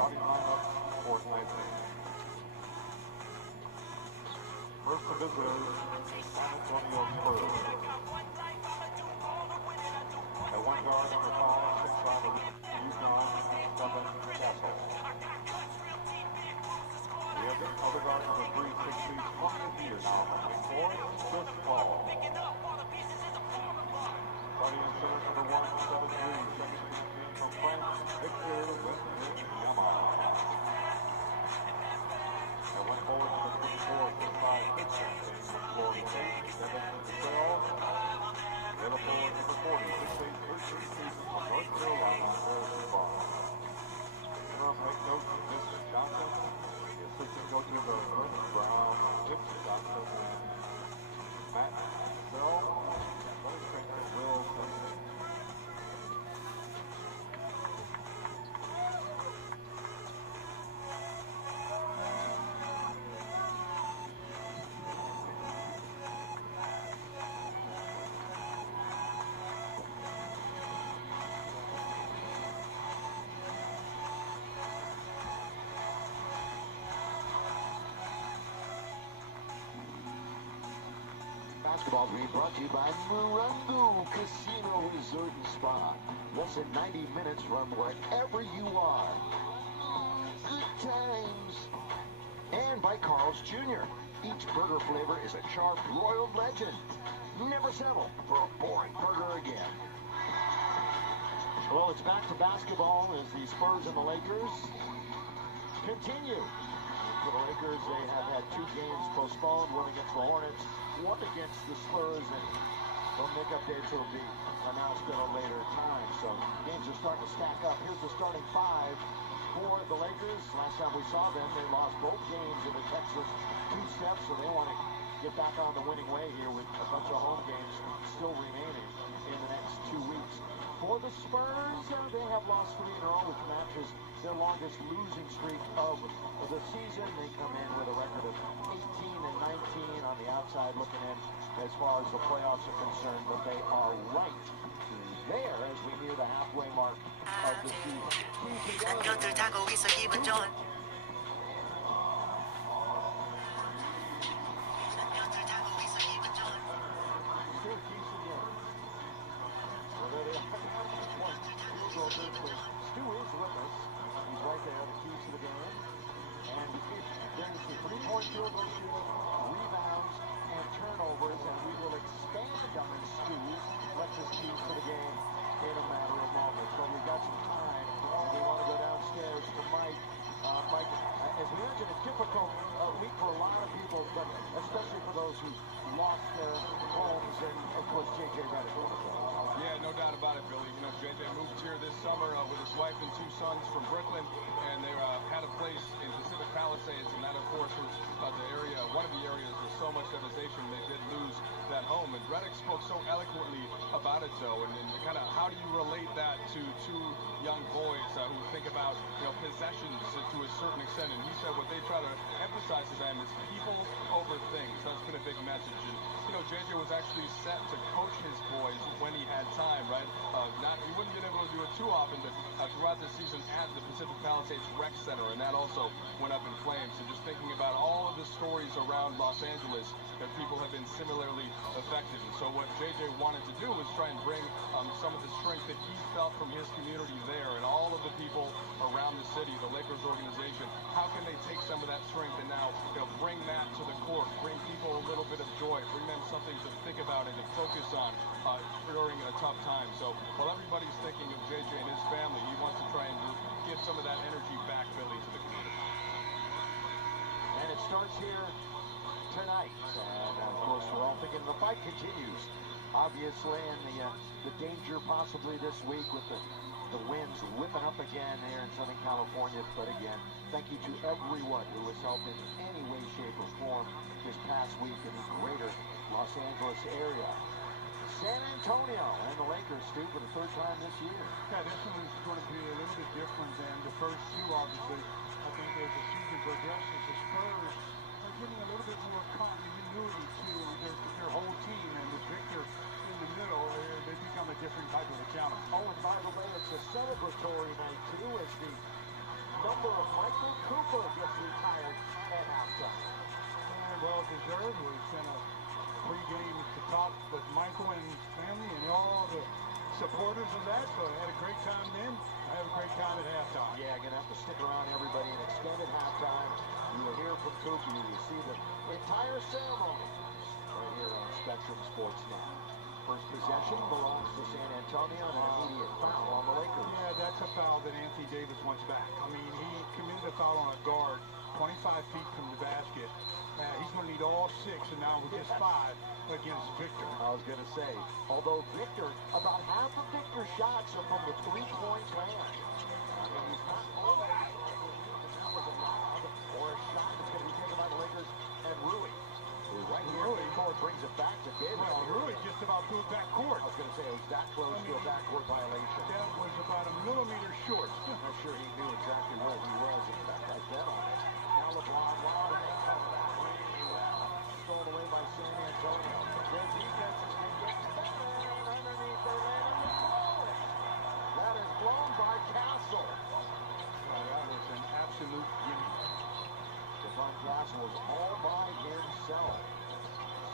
starting lineup for tonight's game. First, the visitors, San Antonio Spurs. At one guard, number 5, 6'5" of UConn, Stephen Castle. We have the other guard, number 3, 6 feet, from here now from the court, Chris Paul. Starting in center, number 1, 7'3", 17 from France, Victor Wembanyama. And one forward, number 24, 6'5", 6'6", Florida State, Devin Vassell. The other forward, number 40, 6'8", 13 season from North Carolina, Harrison Barnes. Interim head coach, Vincent Johnson. The assistant coaches are Vernon Brown, Dick Johnson, and Matt Vassell. Running trainer, Will Clinton. Basketball being brought to you by Morongo Casino Resort and Spa. Less than 90 minutes from wherever you are. Good times. And by Carl's Jr. Each burger flavor is a sharp royal legend. Never settle for a boring burger again. Well, it's back to basketball as the Spurs and the Lakers continue. For the Lakers, they have had 2 games postponed, one against the Hornets, one against the Spurs, and the makeup dates will be announced at a later time. So games are starting to stack up. Here's the starting 5 for the Lakers. Last time we saw them, they lost both games in the Texas 2 steps, so they want to get back on the winning way here with a bunch of home games still remaining in the next 2 weeks. For the Spurs, they have lost 3 in a row, which matches their longest losing streak of the season. They come in with a record of 18-19 on the outside looking in as far as the playoffs are concerned, but they are right there as we near the halfway mark of the season. Stu is with us. He's right there, the keys to the game. And there's the 3-point field goal shooting, rebounds, and turnovers. And we will expand on Stu. Let's just keys to the game in a matter of moments. But we've got some time. We want to go downstairs to Mike. Mike, as we mentioned, a difficult week for a lot of people, but especially for those who lost their homes. And, of course, J.J. Redick. Yeah, no doubt about it, Billy. You know, JJ moved here this summer with his wife and 2 sons from Brooklyn, and they had a place in Pacific Palisades, and that, of course, was the area, one of the areas with so much devastation. They did lose that home, and Redick spoke so eloquently about it, though, and kind of how do you relate that to 2 young boys who think about, you know, possessions to a certain extent, and he said what they try to emphasize to them is people over things. That's been a big message, and, you know, JJ was actually set to coach his boys when he had time, right? He wouldn't have been able to do it too often, but throughout the season at the Pacific Palisades Rec Center, and that also went up in flames. And just thinking about all of the stories around Los Angeles that people have been similarly affected. And so what JJ wanted to do was try and bring some of the strength that he felt from his community there and all of the people around the city, the Lakers organization. How can they take some of that strength and now, you know, bring that to the court, bring people a little bit of joy, bring them something to think about and to focus on during a tough time. So while everybody's thinking of JJ and his family, he wants to try and give some of that energy back, Billy, to the community. And it starts here tonight. And of course, we're all thinking the fight continues, obviously, and the danger possibly this week with the winds whipping up again here in Southern California. But again, thank you to everyone who has helped in any way, shape, or form this past week in the greater Los Angeles area. San Antonio and the Lakers, Stu, for the 3rd time this year. Yeah, this one is going to be a little bit different than the first 2, obviously. I think as the season progresses, the Spurs are getting a little bit more continuity to their whole team, and with Victor in the middle, they become a different type of a challenge. Oh, and by the way, it's a celebratory night, too, as the number of Michael Cooper gets retired at halftime. And well deserved. We spent a pregame to talk with Michael and family and all the supporters of that. So I had a great time then. I have a great time at halftime. Yeah, gonna have to stick around, everybody, and extended halftime. You will hear from Cooper. You will see the entire ceremony right here on Spectrum Sports Now. First possession belongs to San Antonio, and an immediate foul on the Lakers. Yeah, that's a foul that Anthony Davis wants back. I mean, he committed a foul on a guard 25 feet from the basket. He's going to need all 6, and now with just 5 against Victor. I was going to say, although Victor, about half of Victor's shots are from the three-point land. I mean, he's not always that was a lob or a shot that's going to be taken by the Lakers and Rui. Right here, Rui brings it back to Davis. Well, Rui just about threw it back court. I was going to say, it was that close to a backcourt violation. That was about a millimeter short. I'm sure he knew exactly where he was. In fact, I bet on it. Now LeBron, wow, they cover that really well. Thrown away by San Antonio. Their defense is going to get underneath their man, and they blow it. That is blown by Castle. Well, that was an absolute gimme. Devon Castle was all by himself.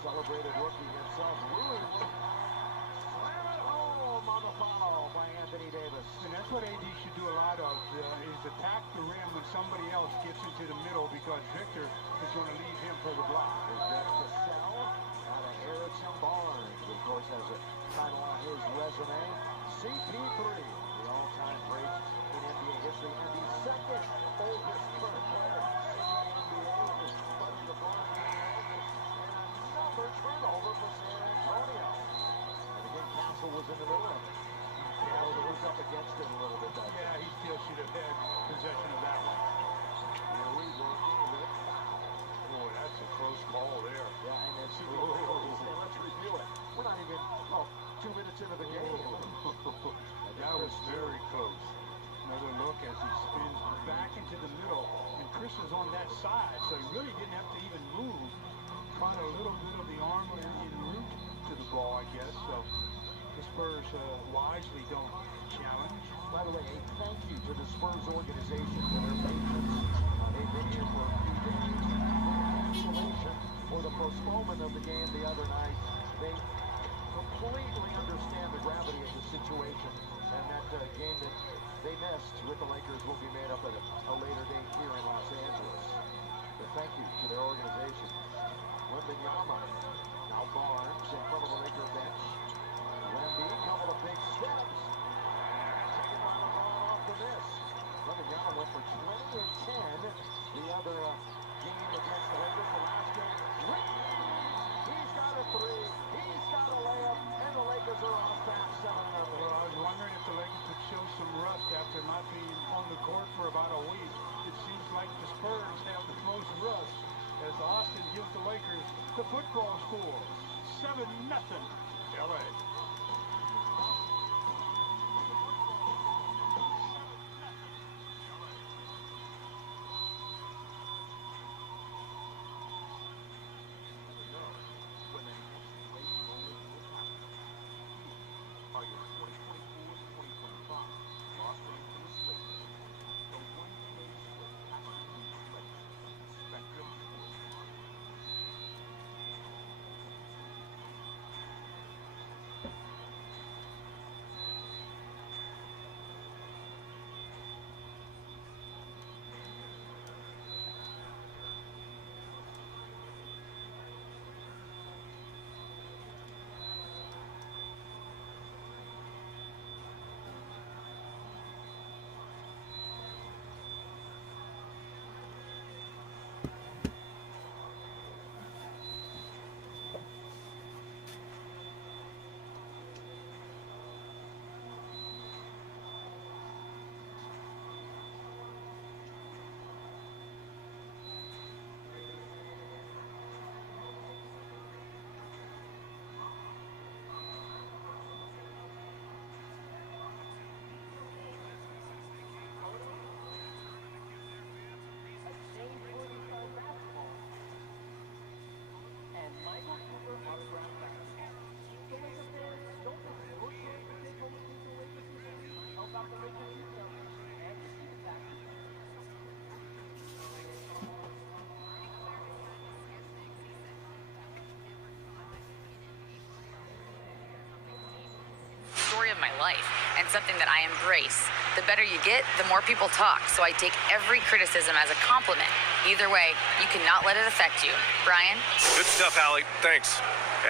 Celebrated rookie himself. Rui will slam it home on the follow by Anthony Davis. And that's what AD should do a lot of, is attack the rim when somebody else gets into the middle, because Victor is going to leave him for the block. Is that Cassell out of Harrison Barnes, who of course has a title on his resume. CP3, the all-time great in NBA history, and the second oldest current player in the NBA, but LeBron James, and another turnover for San Antonio. And again, Castle was in the middle of it. It was up against him a little bit. Yeah, he still should have had possession of that one. Here we go. Boy, that's a close call there. Yeah, and then let's review it. We're not even 2 minutes into the game. That was very close. Another look as he spins back into the middle, and Chris was on that side, so he really didn't have to even move. Caught a little bit of the arm en route to the ball, I guess. So the Spurs wisely don't challenge. By the way, a thank you to the Spurs organization for their patience. They've been here for a few days. Cancellation or the postponement of the game the other night. They completely understand the gravity of the situation, and that game that they missed with the Lakers will be made up at a later date here in Los Angeles. But thank you to their organization. Wembanyama, now Barnes in front of the Laker bench. Wemby, couple of big steps. Taken by LeBron off the miss. Wembanyama went for 20 and 10. The other game against the Lakers, the last game. He's got a 3. He's got a layup, and the Lakers are on a fast 7-0. Well, I was wondering if the Lakers could show some rust after not being on the court for about a week. It seems like the Spurs have the most rust as Austin gives the Lakers the football score. 7-0. LA. of my life and something that I embrace. The better you get, the more people talk, so I take every criticism as a compliment. Either way, you cannot let it affect you. Brian? Good stuff, Allie. Thanks.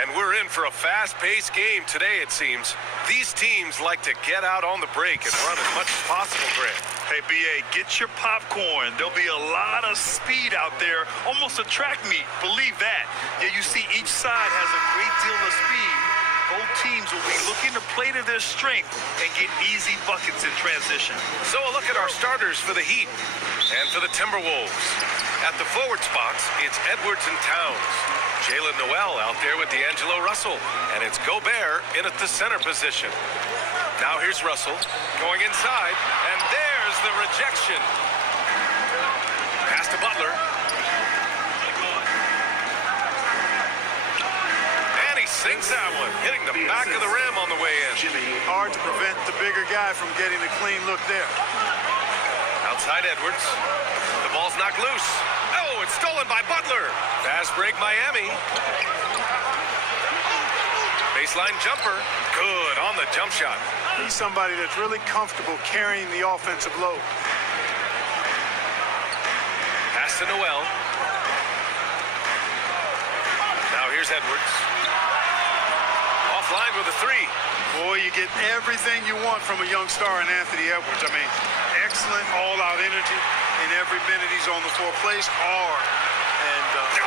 And we're in for a fast-paced game today, it seems. These teams like to get out on the break and run as much as possible, Grant. Hey, B.A., get your popcorn. There'll be a lot of speed out there, almost a track meet. Believe that. Yeah, you see each side has a great deal of speed. Both teams will be looking to play to their strength and get easy buckets in transition. So a look at our starters for the Heat and for the Timberwolves. At the forward spots, it's Edwards and Towns. Jalen Noel out there with D'Angelo Russell. And it's Gobert in at the center position. Now here's Russell going inside. And there's the rejection. Pass to Butler. And he sinks that one, hitting the back of the rim on the way in. Hard to prevent the bigger guy from getting a clean look there. Outside Edwards. The ball's knocked loose. Oh, it's stolen by Butler. Fast break Miami. Baseline jumper. Good on the jump shot. He's somebody that's really comfortable carrying the offensive load. Pass to Noel. Now here's Edwards. Offline with a three. Boy, you get everything you want from a young star in Anthony Edwards. I mean, excellent all-out energy in every minute he's on the floor. Plays hard. And, doctor.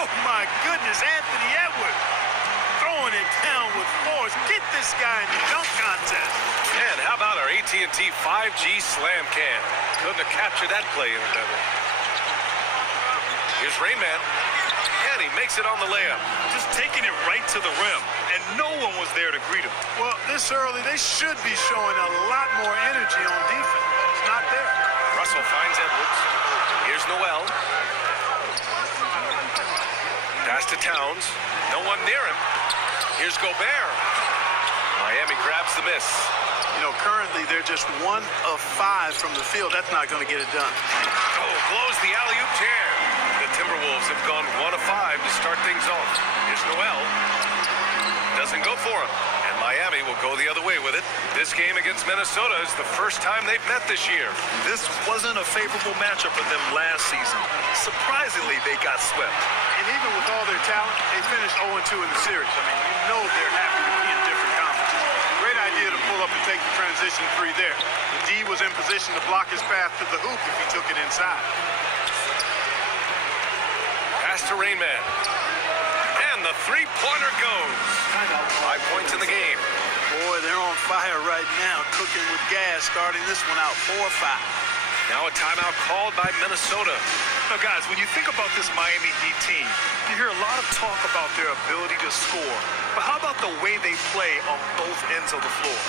Oh, my goodness. Anthony Edwards throwing it down with force. Get this guy in the dunk contest. And how about our AT&T 5G slam cam? Couldn't have captured that play any better. Here's Rainman. And he makes it on the layup. Just taking it right to the rim, and no one was there to greet him. Well, this early, they should be showing a lot more energy on defense. It's not there. Russell finds Edwards. Here's Noel. Pass to Towns. No one near him. Here's Gobert. Miami grabs the miss. You know, currently they're just 1 of 5 from the field. That's not going to get it done. Oh, blows the alley-oop chair. The Timberwolves have gone 1 of 5 to start things off. Here's Noel. Doesn't go for him. And Miami will go the other way with it. This game against Minnesota is the first time they've met this year. This wasn't a favorable matchup for them last season. Surprisingly, they got swept. And even with all their talent, they finished 0-2 in the series. I mean, you know they're happy to be in different conferences. Great idea to pull up and take the transition three there. The D was in position to block his path to the hoop if he took it inside. Pass to Rainman. And the three-pointer goes. 5 points in the game. Boy, they're on fire right now, cooking with gas, starting this one out 4-5. Now a timeout called by Minnesota. Now, guys, when you think about this Miami Heat team, you hear a lot of talk about their ability to score. But how about the way they play on both ends of the floor?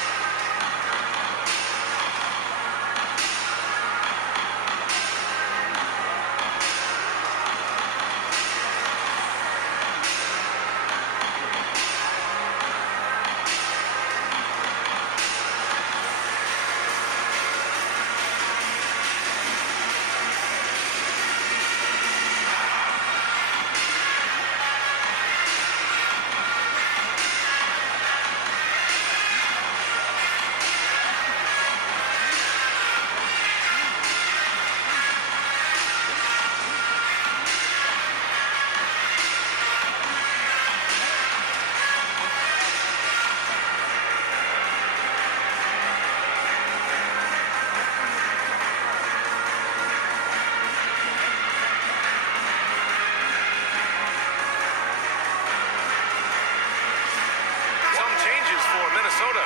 Minnesota.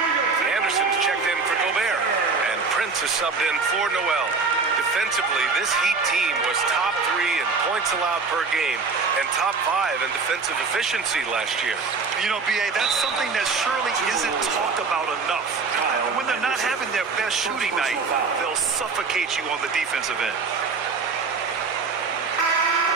Anderson's checked in for Gobert. And Prince is subbed in for Noel. Defensively, this Heat team was top 3 in points allowed per game and top 5 in defensive efficiency last year. You know, B.A., that's something that surely isn't talked about enough. When they're not having their best shooting night, they'll suffocate you on the defensive end.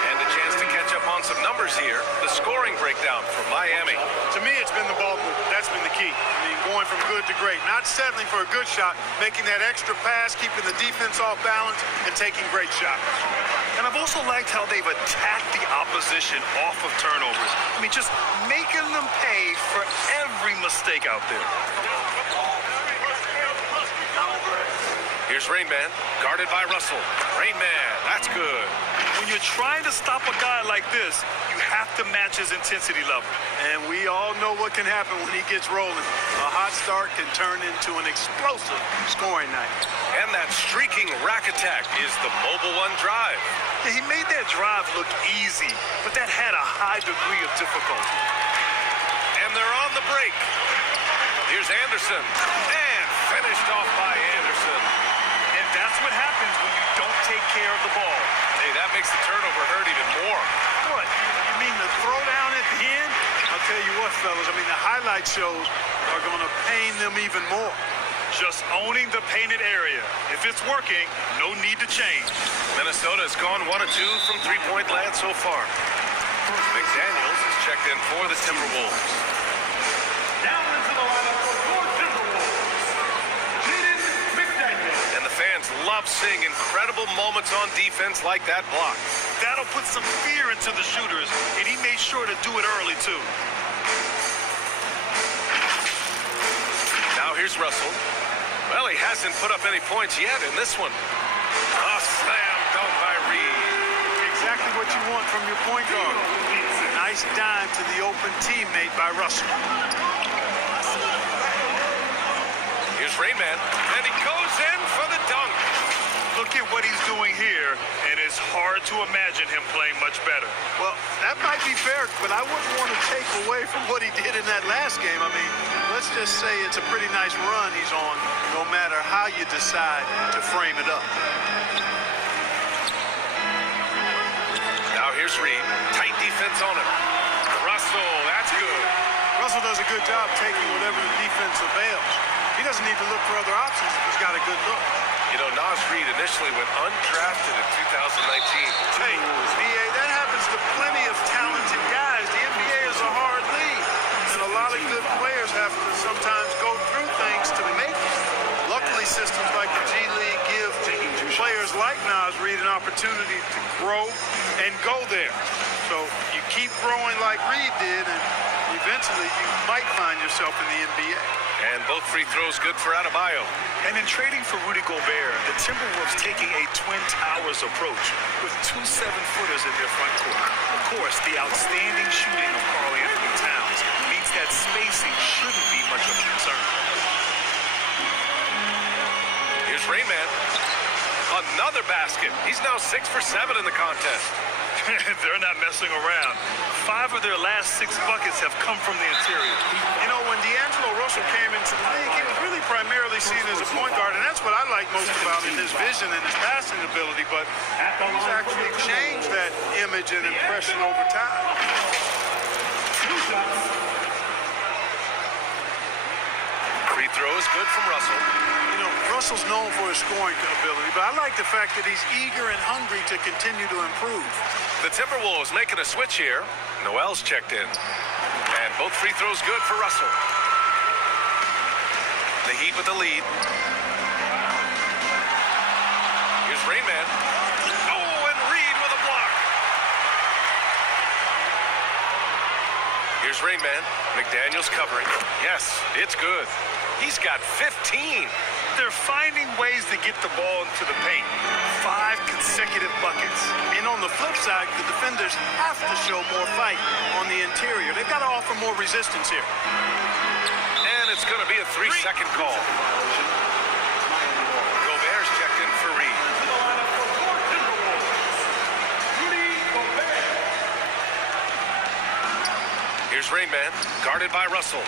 And a chance to catch up on some numbers here. The scoring breakdown for Miami. To me, it's been the ball movement. That's been the key. I mean, going from good to to great. Not settling for a good shot, making that extra pass, keeping the defense off balance, and taking great shots. And I've also liked how they've attacked the opposition off of turnovers. I mean, just making them pay for every mistake out there. Here's Rain Man, guarded by Russell. Rain Man, that's good. When you're trying to stop a guy like this, you have to match his intensity level. And we all know what can happen when he gets rolling. A hot start can turn into an explosive scoring night. And that streaking rack attack is the Mobile One drive. Yeah, he made that drive look easy, but that had a high degree of difficulty. And they're on the break. Here's Anderson. And finished off by Anderson. And that's what happens when you don't take care of the ball. Hey, that makes the turnover hurt even more. What? You mean the throwdown at the end? I'll tell you what, fellas. I mean, the highlight shows are going to pain them even more. Just owning the painted area. If it's working, no need to change. Minnesota has gone 1 of 2 from three-point land so far. McDaniels is checked in for the Timberwolves. Down into the lineup for Timberwolves, Jaden McDaniels. And the fans love seeing incredible moments on defense like that block. That'll put some fear into the shooters, and he made sure to do it early, too. Now here's Russell. Well, he hasn't put up any points yet in this one. A slam dunk by Reed. Exactly what you want from your point guard. Nice dime to the open teammate by Russell. Here's Rain Man, and he goes in for the dunk. Look at what he's doing here, and it's hard to imagine him playing much better. Well, that might be fair, but I wouldn't want to take away from what he did in that last game. I mean, let's just say it's a pretty nice run he's on, no matter how you decide to frame it up. Now here's Reed. Tight defense on him. Russell, that's good. Russell does a good job taking whatever the defense avails. He doesn't need to look for other options if he's got a good look. You know, Naz Reid initially went undrafted in 2019. Hey, VA, that happens to plenty of talented guys. The NBA is a hard league, and a lot of good players have to sometimes go through things to make it. Luckily, systems like the G League give players like Naz Reid an opportunity to grow and go there. So you keep growing like Reid did, and eventually you might find yourself in the NBA. And both free throws good for Adebayo. And in trading for Rudy Gobert, the Timberwolves taking a Twin Towers approach with 2 7-footers in their front court. Of course, the outstanding shooting of Karl-Anthony Towns means that spacing shouldn't be much of a concern. Here's Rain Man. Another basket. He's now 6 for 7 in the contest. They're not messing around. 5 of their last 6 buckets have come from the interior. You know, when D'Angelo Russell came into the league, he was really primarily seen as a point guard, and that's what I like most about him, his vision and his passing ability, but he's actually changed that image and impression over time. Free throw is good from Russell. You know, Russell's known for his scoring ability, but I like the fact that he's eager and hungry to continue to improve. The Timberwolves making a switch here. Noel's checked in. And both free throws good for Russell. The Heat with the lead. Here's Rain Man. Oh, and Reed with a block. Here's Rain Man. McDaniels covering. Yes, it's good. He's got 15. They're finding ways to get the ball into the paint. 5 consecutive buckets. And on the flip side, the defenders have to show more fight on the interior. They've got to offer more resistance here. And it's going to be a 3-second call. Gobert's checked in for Reed. Here's Rain Man, guarded by Russell.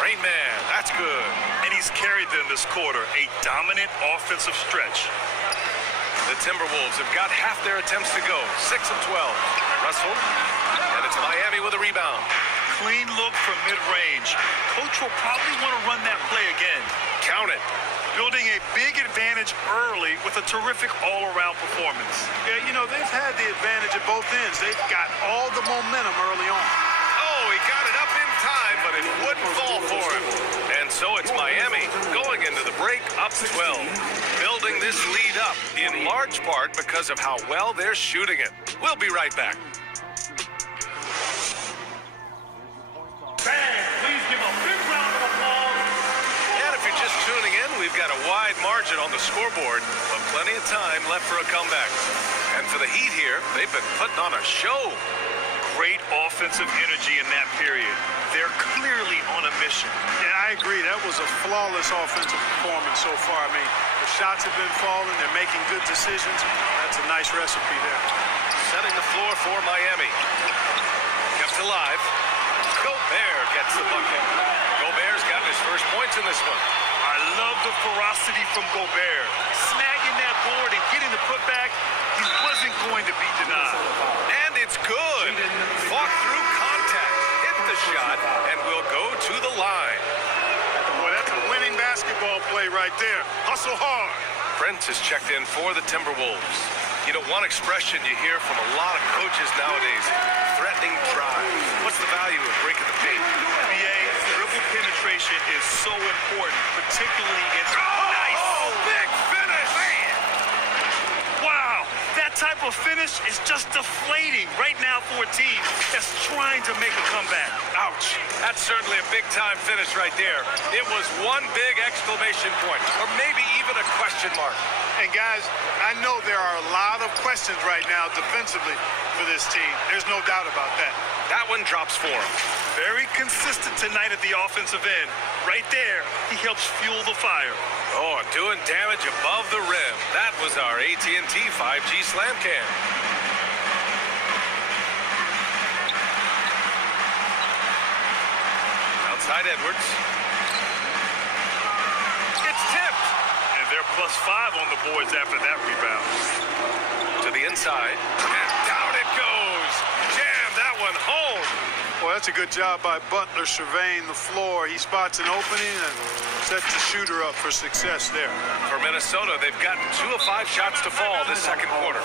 Rain Man, that's good. And he's carried them this quarter, a dominant offensive stretch. The Timberwolves have got half their attempts to go, 6 of 12. Russell, and it's Miami with a rebound. Clean look from mid-range. Coach will probably want to run that play again. Count it. Building a big advantage early with a terrific all-around performance. Yeah, you know, they've had the advantage at both ends. They've got all the momentum early on. Oh, he got it up in time, but it wouldn't fall for him. And so up 12, building this lead up in large part because of how well they're shooting it. We'll be right back. Fans, please give a big round of applause. And if you're just tuning in, we've got a wide margin on the scoreboard, but plenty of time left for a comeback. And for the Heat here, they've been putting on a show. Great offensive energy in that period. They're clearly on a mission. Yeah, I agree. That was a flawless offensive performance so far. I mean, the shots have been falling. They're making good decisions. That's a nice recipe there. Setting the floor for Miami. Kept alive. Gobert gets the bucket. Gobert's got his first points in this one. I love the ferocity from Gobert. Snagging that board and getting the putback, he wasn't going to be denied. And it's good. Fought through contact, hit the shot, and will go to the line. Boy, that's a winning basketball play right there. Hustle hard. Brent is checked in for the Timberwolves. You know, one expression you hear from a lot of coaches nowadays, threatening drives. What's the value of breaking the paint? NBA, dribble penetration is so important, particularly in nice. Oh, big finish! Man. Wow, that type of finish is just deflating right now for a team that's trying to make a comeback. Ouch. That's certainly a big-time finish right there. It was one big exclamation point, or maybe even a question mark. And guys, I know there are a lot of questions right now defensively for this team. There's no doubt about that. That one drops for him. Very consistent tonight at the offensive end. Right there, he helps fuel the fire. Oh, doing damage above the rim. That was our AT&T 5G slam cam. Outside Edwards. It's tipped. And they're +5 on the boards after that rebound. To the inside. And down it goes. Jam that one home. Well, that's a good job by Butler surveying the floor. He spots an opening and sets the shooter up for success there. For Minnesota, they've gotten 2 of 5 shots to fall this second quarter.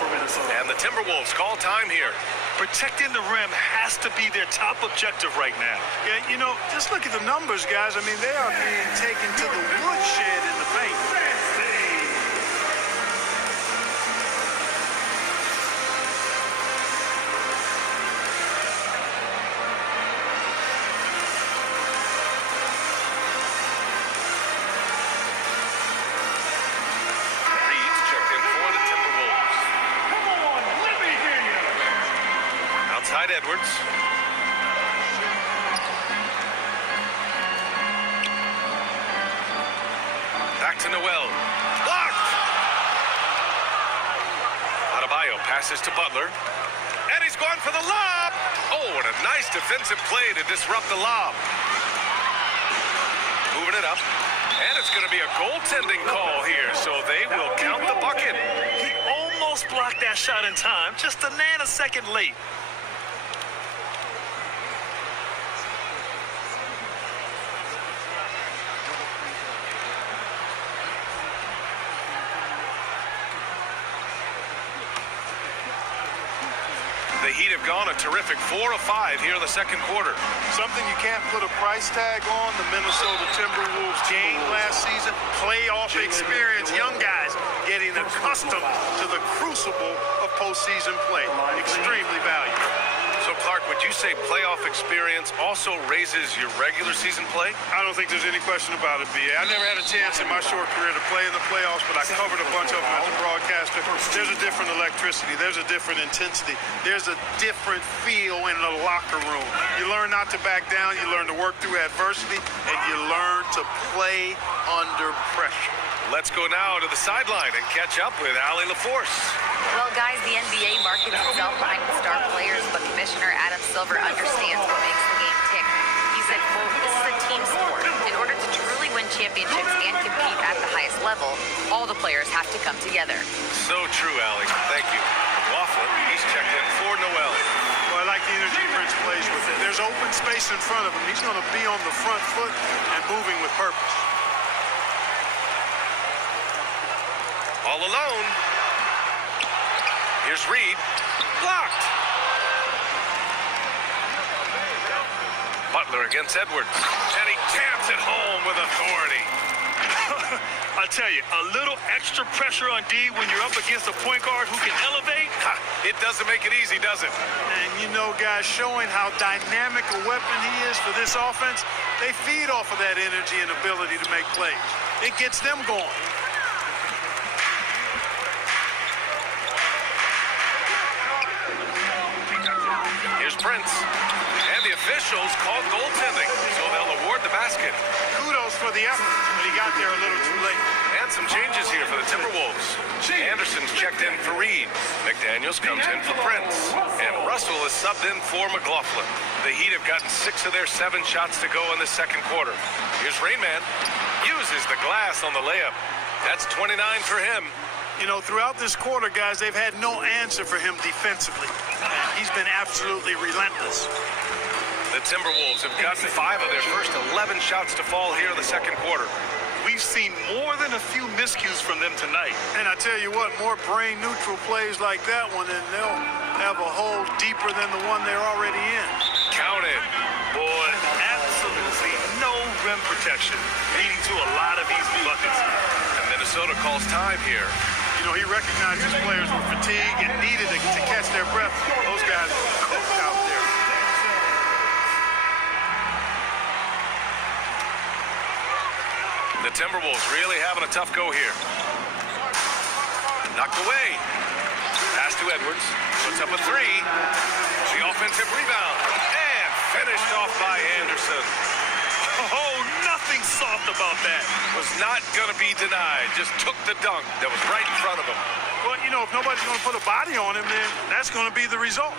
And the Timberwolves call time here. Protecting the rim has to be their top objective right now. Yeah, you know, just look at the numbers, guys. I mean, they are being taken to the woodshed in the paint. Edwards. Back to Noel. Blocked! Adebayo passes to Butler. And he's going for the lob! Oh, what a nice defensive play to disrupt the lob. Moving it up. And it's going to be a goaltending call here, so they will count the bucket. He almost blocked that shot in time, just a nanosecond late. The Heat have gone a terrific 4 of 5 here in the second quarter. Something you can't put a price tag on. The Minnesota Timberwolves gained last season. Playoff experience. Young guys getting accustomed to the crucible of postseason play. Extremely valuable. So, Clark, would you say playoff experience also raises your regular season play? I don't think there's any question about it, B.A. I never had a chance in my short career to play in the playoffs, but I covered a bunch of them as a broadcaster. There's a different electricity. There's a different intensity. There's a different feel in the locker room. You learn not to back down. You learn to work through adversity, and you learn to play under pressure. Let's go now to the sideline and catch up with Allie LaForce. Well, guys, the NBA markets itself behind star players, but Commissioner Adam Silver understands what makes the game tick. He said, quote, "This is a team sport. In order to truly win championships and compete at the highest level, all the players have to come together." So true, Allie. Thank you. Waffle, he's checked in for Noel. Well, I like the energy Prince plays with it. There's open space in front of him. He's going to be on the front foot and moving with purpose. All alone. Here's Reed. Blocked. Butler against Edwards. And he jams it home with authority. I tell you, a little extra pressure on D when you're up against a point guard who can elevate. It doesn't make it easy, does it? And you know, guys, showing how dynamic a weapon he is for this offense, they feed off of that energy and ability to make plays. It gets them going. Here's Prince. And the officials called goaltending, so they'll award the basket. Kudos for the effort, but he got there a little too late. And some changes here for the Timberwolves. Anderson's checked in for Reed. McDaniels comes in for Prince. And Russell is subbed in for McLaughlin. The Heat have gotten 6 of their 7 shots to go in the second quarter. Here's Rainman. Uses the glass on the layup. That's 29 for him. You know, throughout this quarter, guys, they've had no answer for him defensively. And he's been absolutely relentless. The Timberwolves have gotten 5 of their first 11 shots to fall here in the second quarter. We've seen more than a few miscues from them tonight. And I tell you what, more brain-neutral plays like that one, and they'll have a hole deeper than the one they're already in. Count it. Boy, absolutely no rim protection, leading to a lot of easy buckets. And Minnesota calls time here. You know, he recognized his players were fatigued and needed to catch their breath. Those guys are cooked out there. The Timberwolves really having a tough go here. Knocked away. Pass to Edwards. Puts up a 3. The offensive rebound. And finished off by Anderson. Oh, nothing soft about that. Was not going to be denied. Just took the dunk that was right in front of him. Well, you know, if nobody's going to put a body on him, then that's going to be the result.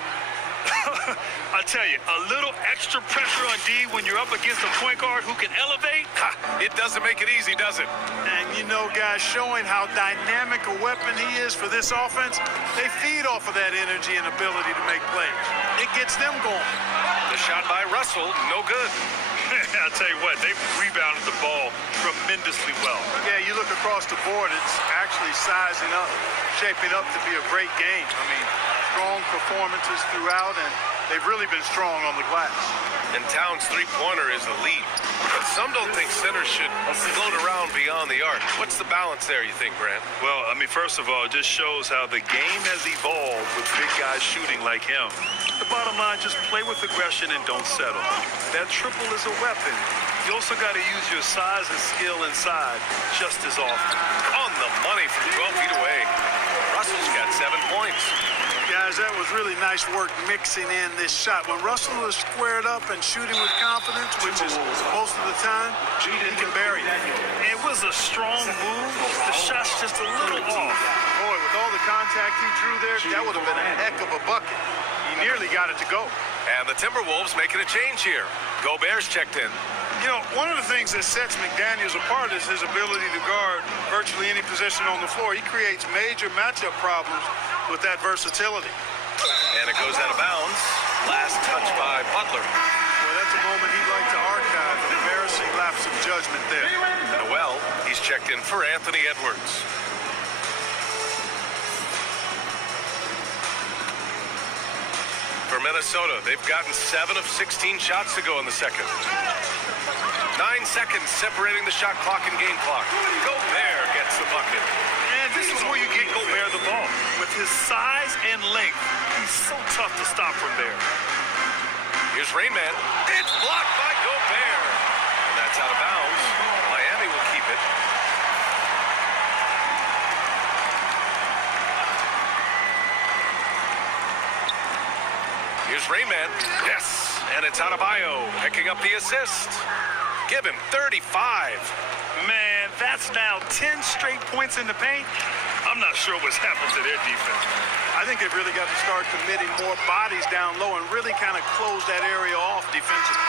I tell you, a little extra pressure on D when you're up against a point guard who can elevate. It doesn't make it easy, does it? And you know, guys, showing how dynamic a weapon he is for this offense, they feed off of that energy and ability to make plays. It gets them going. The shot by Russell, no good. I'll tell you what, they've rebounded the ball tremendously well. Yeah, you look across the board, it's actually sizing up, shaping up to be a great game. I mean, strong performances throughout, and they've really been strong on the glass. And Towns' three-pointer is elite. But some don't think centers should float around beyond the arc. What's the balance there, you think, Grant? Well, I mean, first of all, it just shows how the game has evolved with big guys shooting like him. The bottom line, just play with aggression and don't settle. That triple is a weapon. You also got to use your size and skill inside just as often. On the money from 12 feet away. Russell's got 7 points. Guys, that was really nice work mixing in this shot. When Russell is squared up and shooting with confidence, which is most of the time, he can bury it. It was a strong move. The shot's just a little off. Boy, with all the contact he drew there, that would have been a heck of a bucket. He nearly got it to go. And the Timberwolves making a change here. Gobert's checked in. You know, one of the things that sets McDaniels apart is his ability to guard virtually any position on the floor. He creates major matchup problems with that versatility. And it goes out of bounds. Last touch by Butler. Well, that's a moment he'd like to archive. An embarrassing lapse of judgment there. Noel, he's checked in for Anthony Edwards. For Minnesota, they've gotten 7 of 16 shots to go in the second. 9 seconds separating the shot clock and game clock. Gobert gets the bucket. And this is where you get Gobert the ball. With his size and length, he's so tough to stop from there. Here's Rainman. It's blocked by Gobert. And that's out of bounds. Miami will keep it. Here's Rainman. Yes. And it's Adebayo picking up the assist. Give him 35. Man, that's now 10 straight points in the paint. I'm not sure what's happened to their defense. I think they've really got to start committing more bodies down low and really kind of close that area off defensively.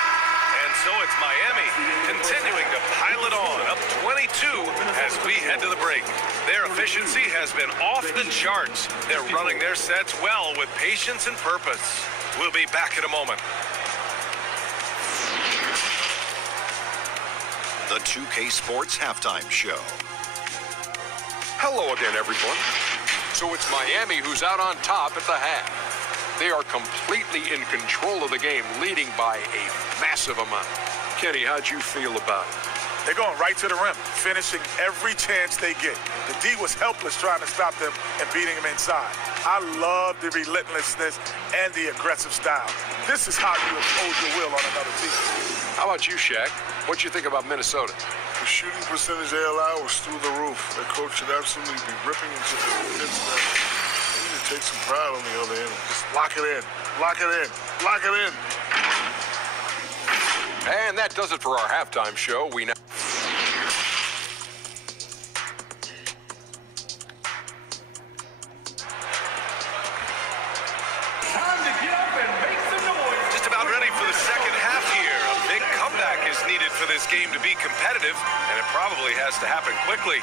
And so it's Miami continuing to pile it on, up 22 as we head to the break. Their efficiency has been off the charts. They're running their sets well with patience and purpose. We'll be back in a moment. The 2K Sports Halftime Show. Hello again, everyone. So it's Miami who's out on top at the half. They are completely in control of the game, leading by a massive amount. Kenny, how'd you feel about it? They're going right to the rim, finishing every chance they get. The D was helpless trying to stop them and beating them inside. I love the relentlessness and the aggressive style. This is how you impose your will on another team. How about you, Shaq? What you think about Minnesota? The shooting percentage they allow was through the roof. Their coach should absolutely be ripping into the hits. They need to take some pride on the other end. Just lock it in. Lock it in. Lock it in. And that does it for our halftime show. We now... Time to get up and make some noise. Just about ready for the second half here. A big comeback is needed for this game to be competitive, and it probably has to happen quickly.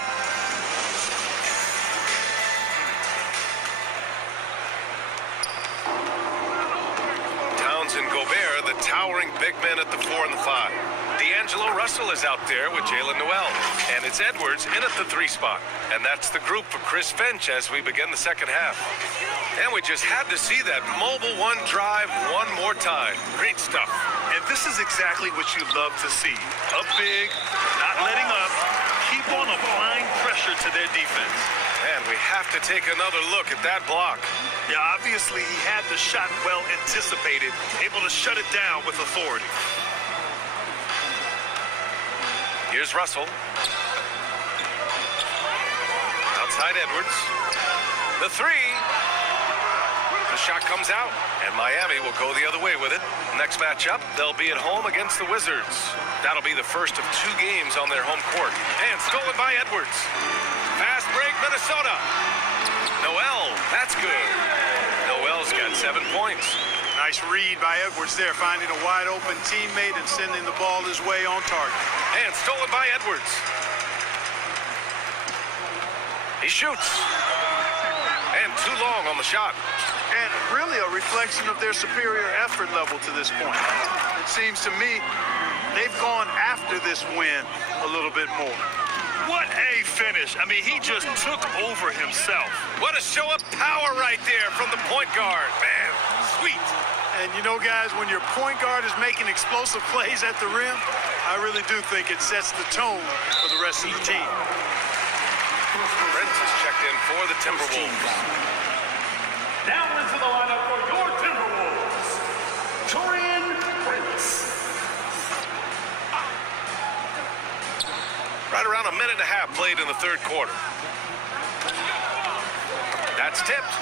Towns and Gobert, the towering big men at the 4 and the 5. D'Angelo Russell is out there with Jalen Noel, and it's Edwards in at the 3 spot. And that's the group for Chris Finch as we begin the second half. And we just had to see that mobile one drive one more time. Great stuff. And this is exactly what you love to see. Up big, not letting up, keep on applying pressure to their defense. And we have to take another look at that block. Yeah, obviously he had the shot well anticipated, able to shut it down with authority. Here's Russell. Outside Edwards. The 3. The shot comes out, and Miami will go the other way with it. Next matchup, they'll be at home against the Wizards. That'll be the first of 2 games on their home court. And stolen by Edwards. Fast break, Minnesota. Noel, that's good. Noel's got 7 points. Nice read by Edwards there, finding a wide-open teammate and sending the ball his way on target. And stolen by Edwards. He shoots. And too long on the shot. And really a reflection of their superior effort level to this point. It seems to me they've gone after this win a little bit more. What a finish. I mean, he just took over himself. What a show of power right there from the point guard. Man, sweet. And you know, guys, when your point guard is making explosive plays at the rim, I really do think it sets the tone for the rest of the team. Brent is checked in for the Timberwolves. Now into the lineup for your Timberwolves, Torian Prince. Right around a minute and a half played in the 3rd quarter. That's tipped.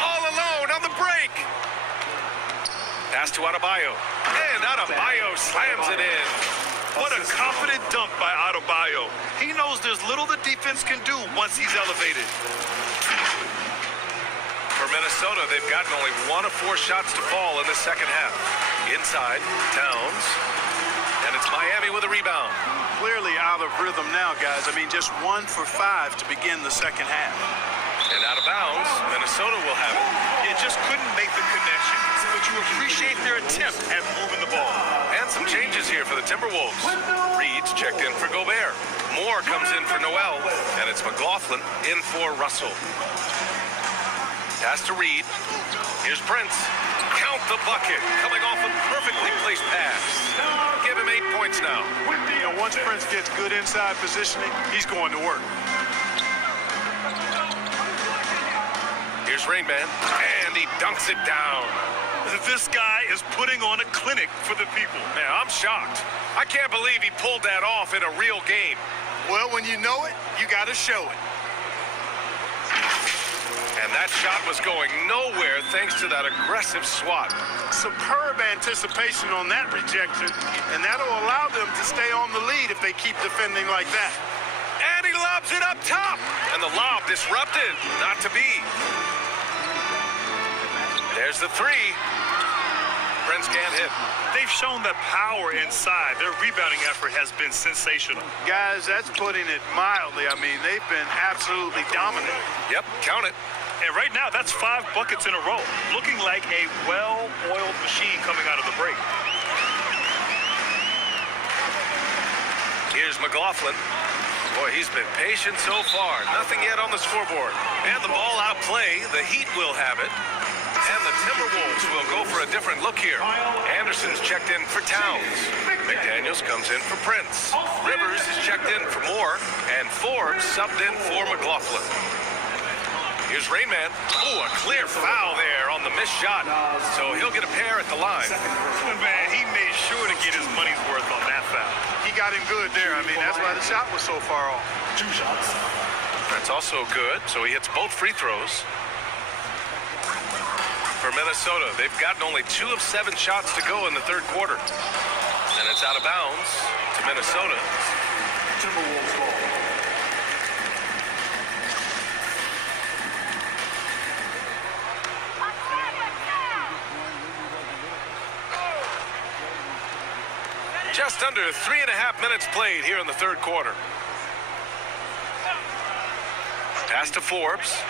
All alone on the break. Pass to Adebayo. And Adebayo slams it in. What a confident dunk by Adebayo. He knows there's little the defense can do once he's elevated. For Minnesota, they've gotten only 1 of 4 shots to fall in the second half. Inside, Towns. And it's Miami with a rebound. Clearly out of rhythm now, guys. I mean, just 1 for 5 to begin the second half. And out of bounds, Minnesota will have it. It just couldn't make the connection. But you appreciate their attempt at moving the ball. And some changes here for the Timberwolves. Reed's checked in for Gobert. Moore comes in for Noel. And it's McLaughlin in for Russell. Pass to Reed. Here's Prince. Count the bucket. Coming off a perfectly placed pass. Give him 8 points now. You know, once Prince gets good inside positioning, he's going to work. Here's Rain Man. And he dunks it down. This guy is putting on a clinic for the people. Man, I'm shocked. I can't believe he pulled that off in a real game. Well, when you know it, you got to show it. And that shot was going nowhere thanks to that aggressive swat. Superb anticipation on that rejection, and that'll allow them to stay on the lead if they keep defending like that. And he lobs it up top. And the lob disrupted. Not to be. There's the 3. Prince can't hit. They've shown that power inside. Their rebounding effort has been sensational. Guys, that's putting it mildly. I mean, they've been absolutely dominant. Yep, count it. And right now, that's 5 buckets in a row. Looking like a well-oiled machine coming out of the break. Here's McLaughlin. Boy, he's been patient so far. Nothing yet on the scoreboard. And the ball out play. The Heat will have it. And the Timberwolves will go for a different look here. Anderson's checked in for Towns. McDaniels comes in for Prince. Rivers is checked in for Moore, and Forbes subbed in for McLaughlin. Here's Rainman. Oh, a clear foul there on the missed shot. So he'll get a pair at the line. Man, he made sure to get his money's worth on that foul. He got him good there. I mean, that's why the shot was so far off. 2 shots. That's also good, so he hits both free throws. For Minnesota, they've gotten only 2 of 7 shots to go in the third quarter. And it's out of bounds to Minnesota. Timberwolves ball. Just under 3.5 minutes played here in the third quarter. Pass to Forbes.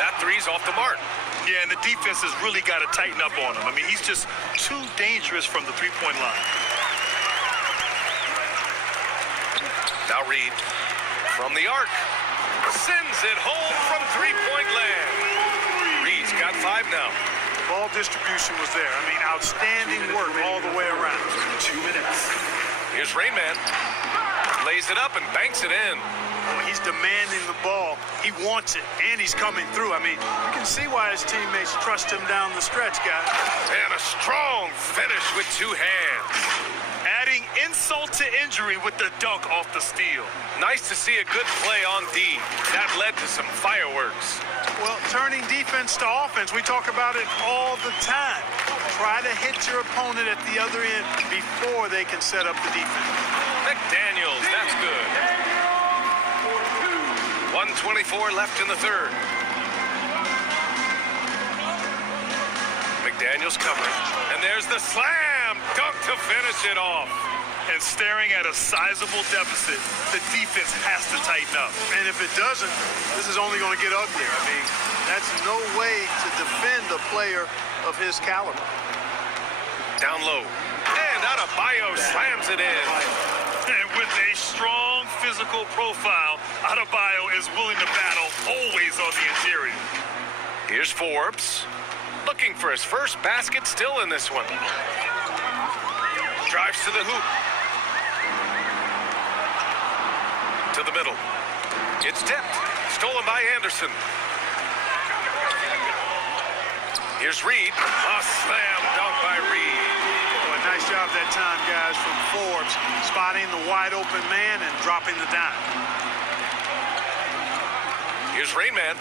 That three's off the mark. Yeah, and the defense has really got to tighten up on him. I mean, he's just too dangerous from the three-point line. Now Reed from the arc. Sends it home from three-point land. Reed's got 5 now. Ball distribution was there. I mean, outstanding work all the way around. 2 minutes. Here's Rainman. Lays it up and banks it in. Oh, he's demanding the ball. He wants it, and he's coming through. I mean, you can see why his teammates trust him down the stretch, guys. And a strong finish with 2 hands. Adding insult to injury with the dunk off the steal. Nice to see a good play on D. That led to some fireworks. Well, turning defense to offense, we talk about it all the time. Try to hit your opponent at the other end before they can set up the defense. McDaniels, that's good. 1:24 left in the third. McDaniels covering. And there's the slam dunk to finish it off. And staring at a sizable deficit, the defense has to tighten up. And if it doesn't, this is only going to get uglier. I mean, that's no way to defend a player of his caliber. Down low. And Adebayo slams it in. And with a strong physical profile, Adebayo is willing to battle, always on the interior. Here's Forbes. Looking for his first basket still in this one. Drives to the hoop. To the middle. It's tipped. Stolen by Anderson. Here's Reed. A slam dunk by Reed. Well, nice job that time, guys, from Forbes, spotting the wide open man and dropping the dime. Here's Rainman.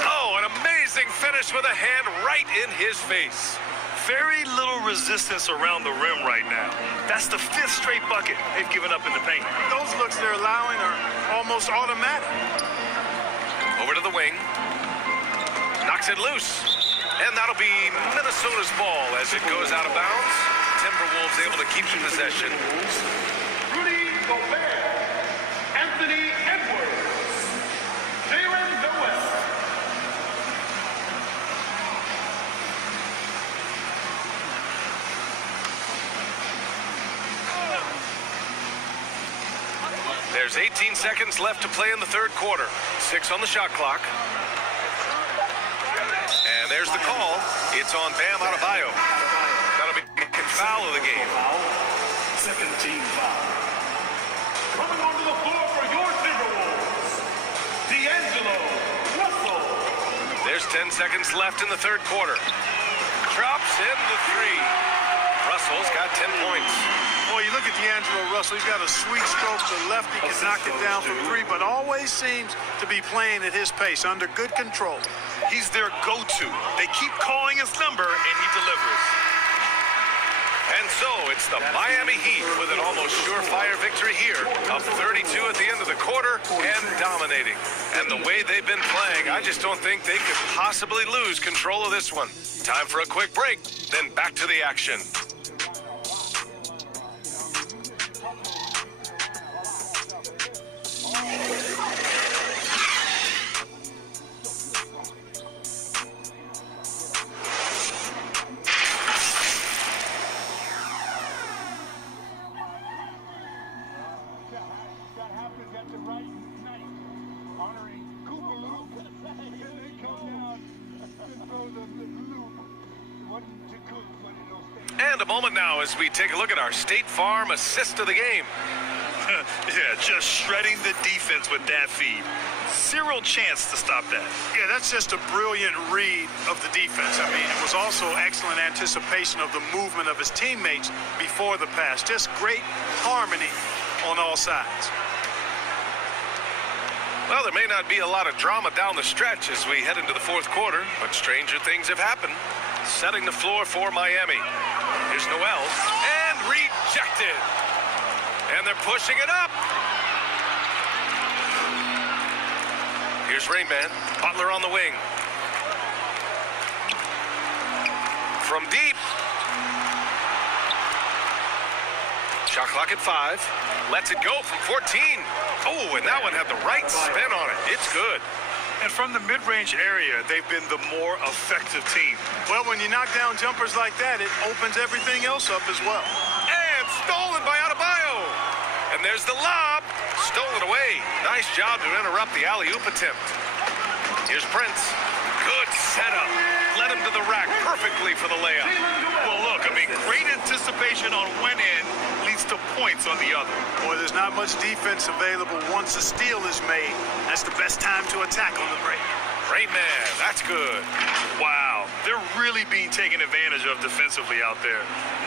Oh, an amazing finish with a hand right in his face. Very little resistance around the rim right now. That's the 5th straight bucket they've given up in the paint. Those looks they're allowing are almost automatic. Over to the wing. Knocks it loose. And that'll be Minnesota's ball as it goes out of bounds. Timberwolves able to keep the possession. Rudy Gobert. Anthony Edwards. Jalen Noel. There's 18 seconds left to play in the third quarter. 6 on the shot clock. And there's the call. It's on Bam Adebayo. That'll be the foul of the game. Second team foul. Coming onto the floor for your Timberwolves, D'Angelo Russell. There's 10 seconds left in the third quarter. Drops in the 3. Russell's got 10 points. Boy, you look at D'Angelo Russell, he's got a sweet stroke to the left. He can knock it down from 3, but always seems to be playing at his pace, under good control. He's their go-to. They keep calling his number, and he delivers. And so it's the Miami Heat with an almost surefire victory here, up 32 at the end of the quarter and dominating. And the way they've been playing, I just don't think they could possibly lose control of this one. Time for a quick break, then back to the action. moment now as we take a look at our State Farm assist of the game. Yeah, just shredding the defense with that feed. Zero chance to stop that. Yeah, that's just a brilliant read of the defense. I mean, it was also excellent anticipation of the movement of his teammates before the pass. Just great harmony on all sides. Well, there may not be a lot of drama down the stretch as we head into the fourth quarter, but stranger things have happened. Setting the floor for Miami. Here's Noel, and rejected. And they're pushing it up. Here's Rainman, Butler on the wing. From deep. Shot clock at 5. Lets it go from 14. Oh, and that one had the right spin on it. It's good. And from the mid-range area, they've been the more effective team. Well, when you knock down jumpers like that, it opens everything else up as well. And stolen by Adebayo. And there's the lob. Stolen away. Nice job to interrupt the alley-oop attempt. Here's Prince. Good setup. Led him to the rack perfectly for the layup. Well, look, I mean, great anticipation on one end leads to points on the other. Boy, there's not much defense available once a steal is made. That's the best time to attack on the break. Great man. That's good. Wow. They're really being taken advantage of defensively out there.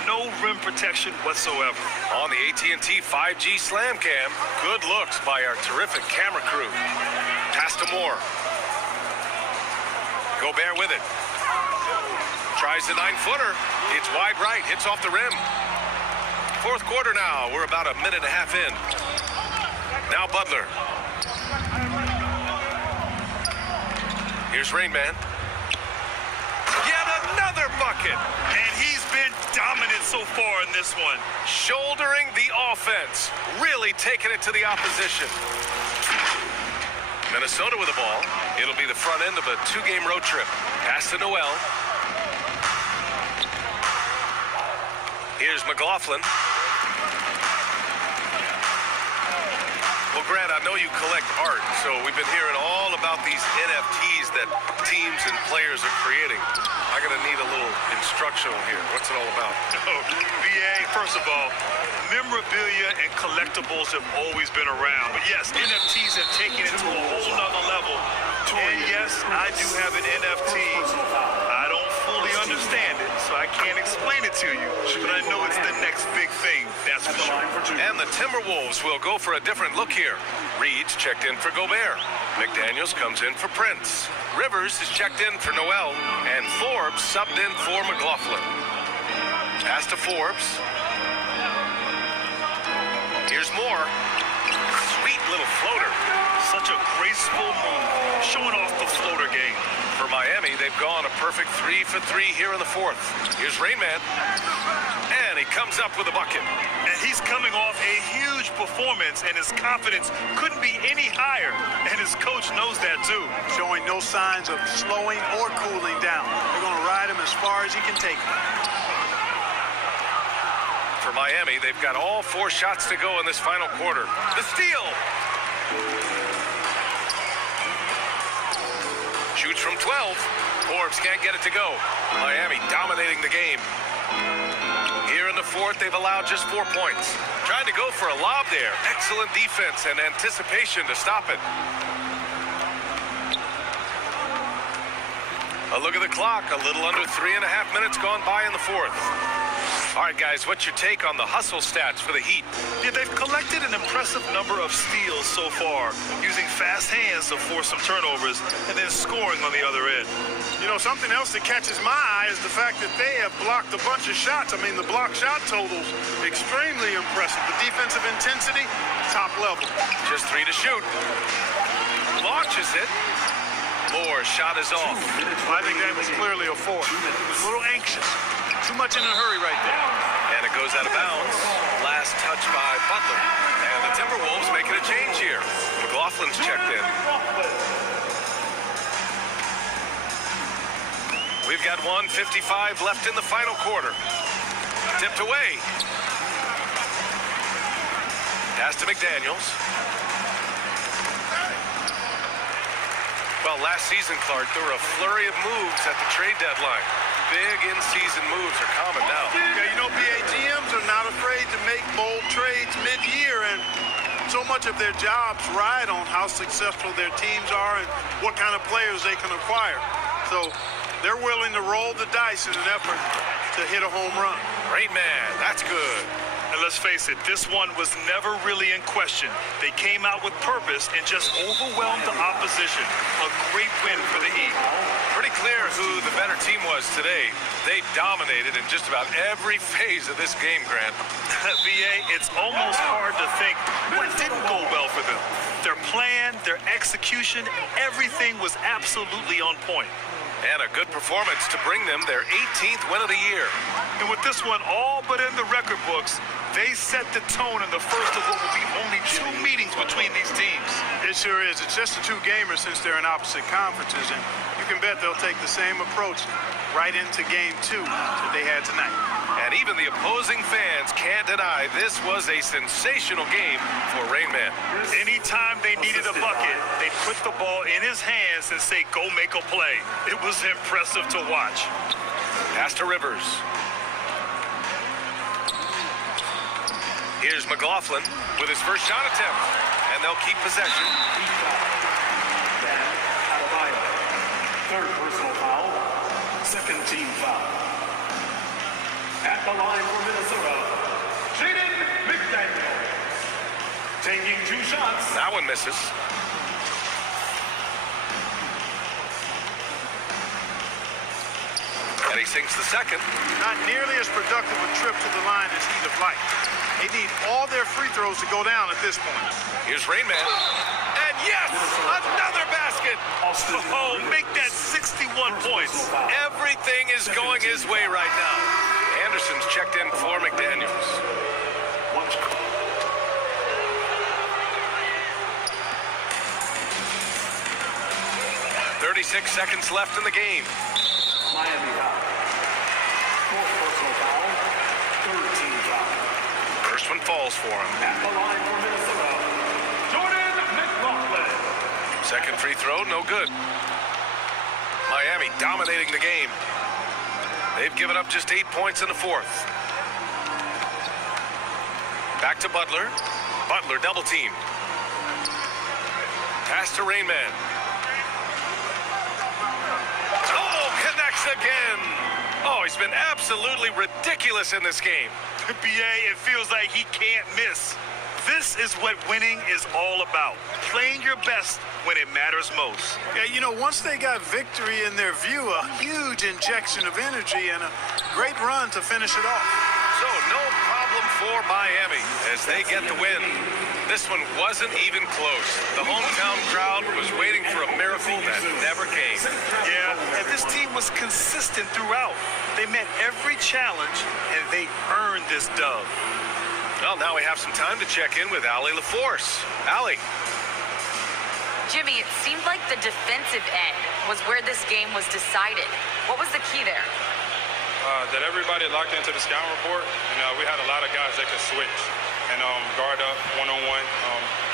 No rim protection whatsoever. On the AT&T 5G Slam Cam, good looks by our terrific camera crew. Pass to Moore. Gobert with it. Tries the 9-footer. It's wide right. Hits off the rim. Fourth quarter now. We're about a minute and a half in. Now Butler. Here's Rainman. Yet another bucket. And he's been dominant so far in this one. Shouldering the offense. Really taking it to the opposition. Minnesota with the ball. It'll be the front end of a 2-game road trip. Pass to Noel. Here's McLaughlin. Well, Grant, I know you collect art, so we've been hearing all about these NFTs that teams and players are creating. I'm going to need a little instructional here. What's it all about? Oh, VA, first of all, memorabilia and collectibles have always been around. But yes, NFTs have taken it to a whole nother level. And yes, I do have an NFT. I don't fully understand it, so I can't explain it to you. But I know it's the next big thing, that's for sure. And the Timberwolves will go for a different look here. Reed's checked in for Gobert. McDaniels comes in for Prince. Rivers is checked in for Noel. And Forbes subbed in for McLaughlin. Pass to Forbes. Here's Moore. Sweet little floater. Such a graceful move, showing off the floater game. For Miami, they've gone a perfect 3 for 3 here in the fourth. Here's Rainman. And he comes up with a bucket. And he's coming off a huge performance, and his confidence couldn't be any higher. And his coach knows that, too. Showing no signs of slowing or cooling down. They're going to ride him as far as he can take him. For Miami, they've got all 4 shots to go in this final quarter. The steal. Shoots from 12. Forbes can't get it to go. Miami dominating the game. Here in the fourth, they've allowed just 4 points. Trying to go for a lob there. Excellent defense and anticipation to stop it. A look at the clock. A little under 3.5 minutes gone by in the fourth. All right, guys, what's your take on the hustle stats for the Heat? Yeah, they've collected an impressive number of steals so far, using fast hands to force some turnovers and then scoring on the other end. You know, something else that catches my eye is the fact that they have blocked a bunch of shots. I mean, the block shot totals, extremely impressive. The defensive intensity, top level. Just 3 to shoot. Launches it. Moore's shot is off. I think that was clearly a 4. He was a little anxious. Too much in a hurry right there. And it goes out of bounds. Last touch by Butler. And the Timberwolves making a change here. McLaughlin's checked in. We've got 1:55 left in the final quarter. Tipped away. Pass to McDaniels. Well, last season, Clark, there were a flurry of moves at the trade deadline. big in-season moves are common now. Yeah, you know, BA GMs are not afraid to make bold trades mid-year, and so much of their jobs ride on how successful their teams are and what kind of players they can acquire. So they're willing to roll the dice in an effort to hit a home run. Great man, that's good. And let's face it, this one was never really in question. They came out with purpose and just overwhelmed the opposition. A great win for the Heat. Pretty clear who the better team was today. They dominated in just about every phase of this game, Grant. VA, it's almost hard to think what didn't go well for them. Their plan, their execution, everything was absolutely on point. And a good performance to bring them their 18th win of the year. And with this one all but in the record books, they set the tone in the first of what will be only 2 meetings between these teams. It sure is. It's just a 2-gamer since they're in opposite conferences, and you can bet they'll take the same approach right into game 2 that they had tonight. And even the opposing fans can't deny this was a sensational game for Rain Man. Anytime they needed a bucket, they put the ball in his hands and say, go make a play. It was impressive to watch. Pass to Rivers. Here's McLaughlin with his first shot attempt, and they'll keep possession. Third personal foul, second team foul. At the line for Minnesota, Jaden McDaniel. Taking 2 shots. That one misses. And he sinks the second. Not nearly as productive a trip to the line as he'd have liked. They need all their free throws to go down at this point. Here's Rain Man. And yes, another basket. Oh, make that 61 points. Everything is going his way right now. Anderson's checked in for McDaniels. 36 seconds left in the game. Miami foul. Fourth personal foul, third team foul. First one falls for him. At the line for Minnesota, Jordan McLaughlin. Second free throw, no good. Miami dominating the game. They've given up just 8 points in the fourth. Back to Butler. Butler double team. Pass to Rain Man. Oh, connects again. Oh, he's been absolutely ridiculous in this game. BA, it feels like he can't miss. This is what winning is all about. Playing your best when it matters most. Yeah, you know, once they got victory in their view, a huge injection of energy and a great run to finish it off. So no problem for Miami as they get the win. This one wasn't even close. The hometown crowd was waiting for a miracle that never came. Yeah, and this team was consistent throughout. They met every challenge, and they earned this dub. Well, now we have some time to check in with Allie LaForce. Allie. Jimmy, it seemed like the defensive end was where this game was decided. What was the key there? That everybody locked into the scouting report, and we had a lot of guys that could switch and guard up one-on-one,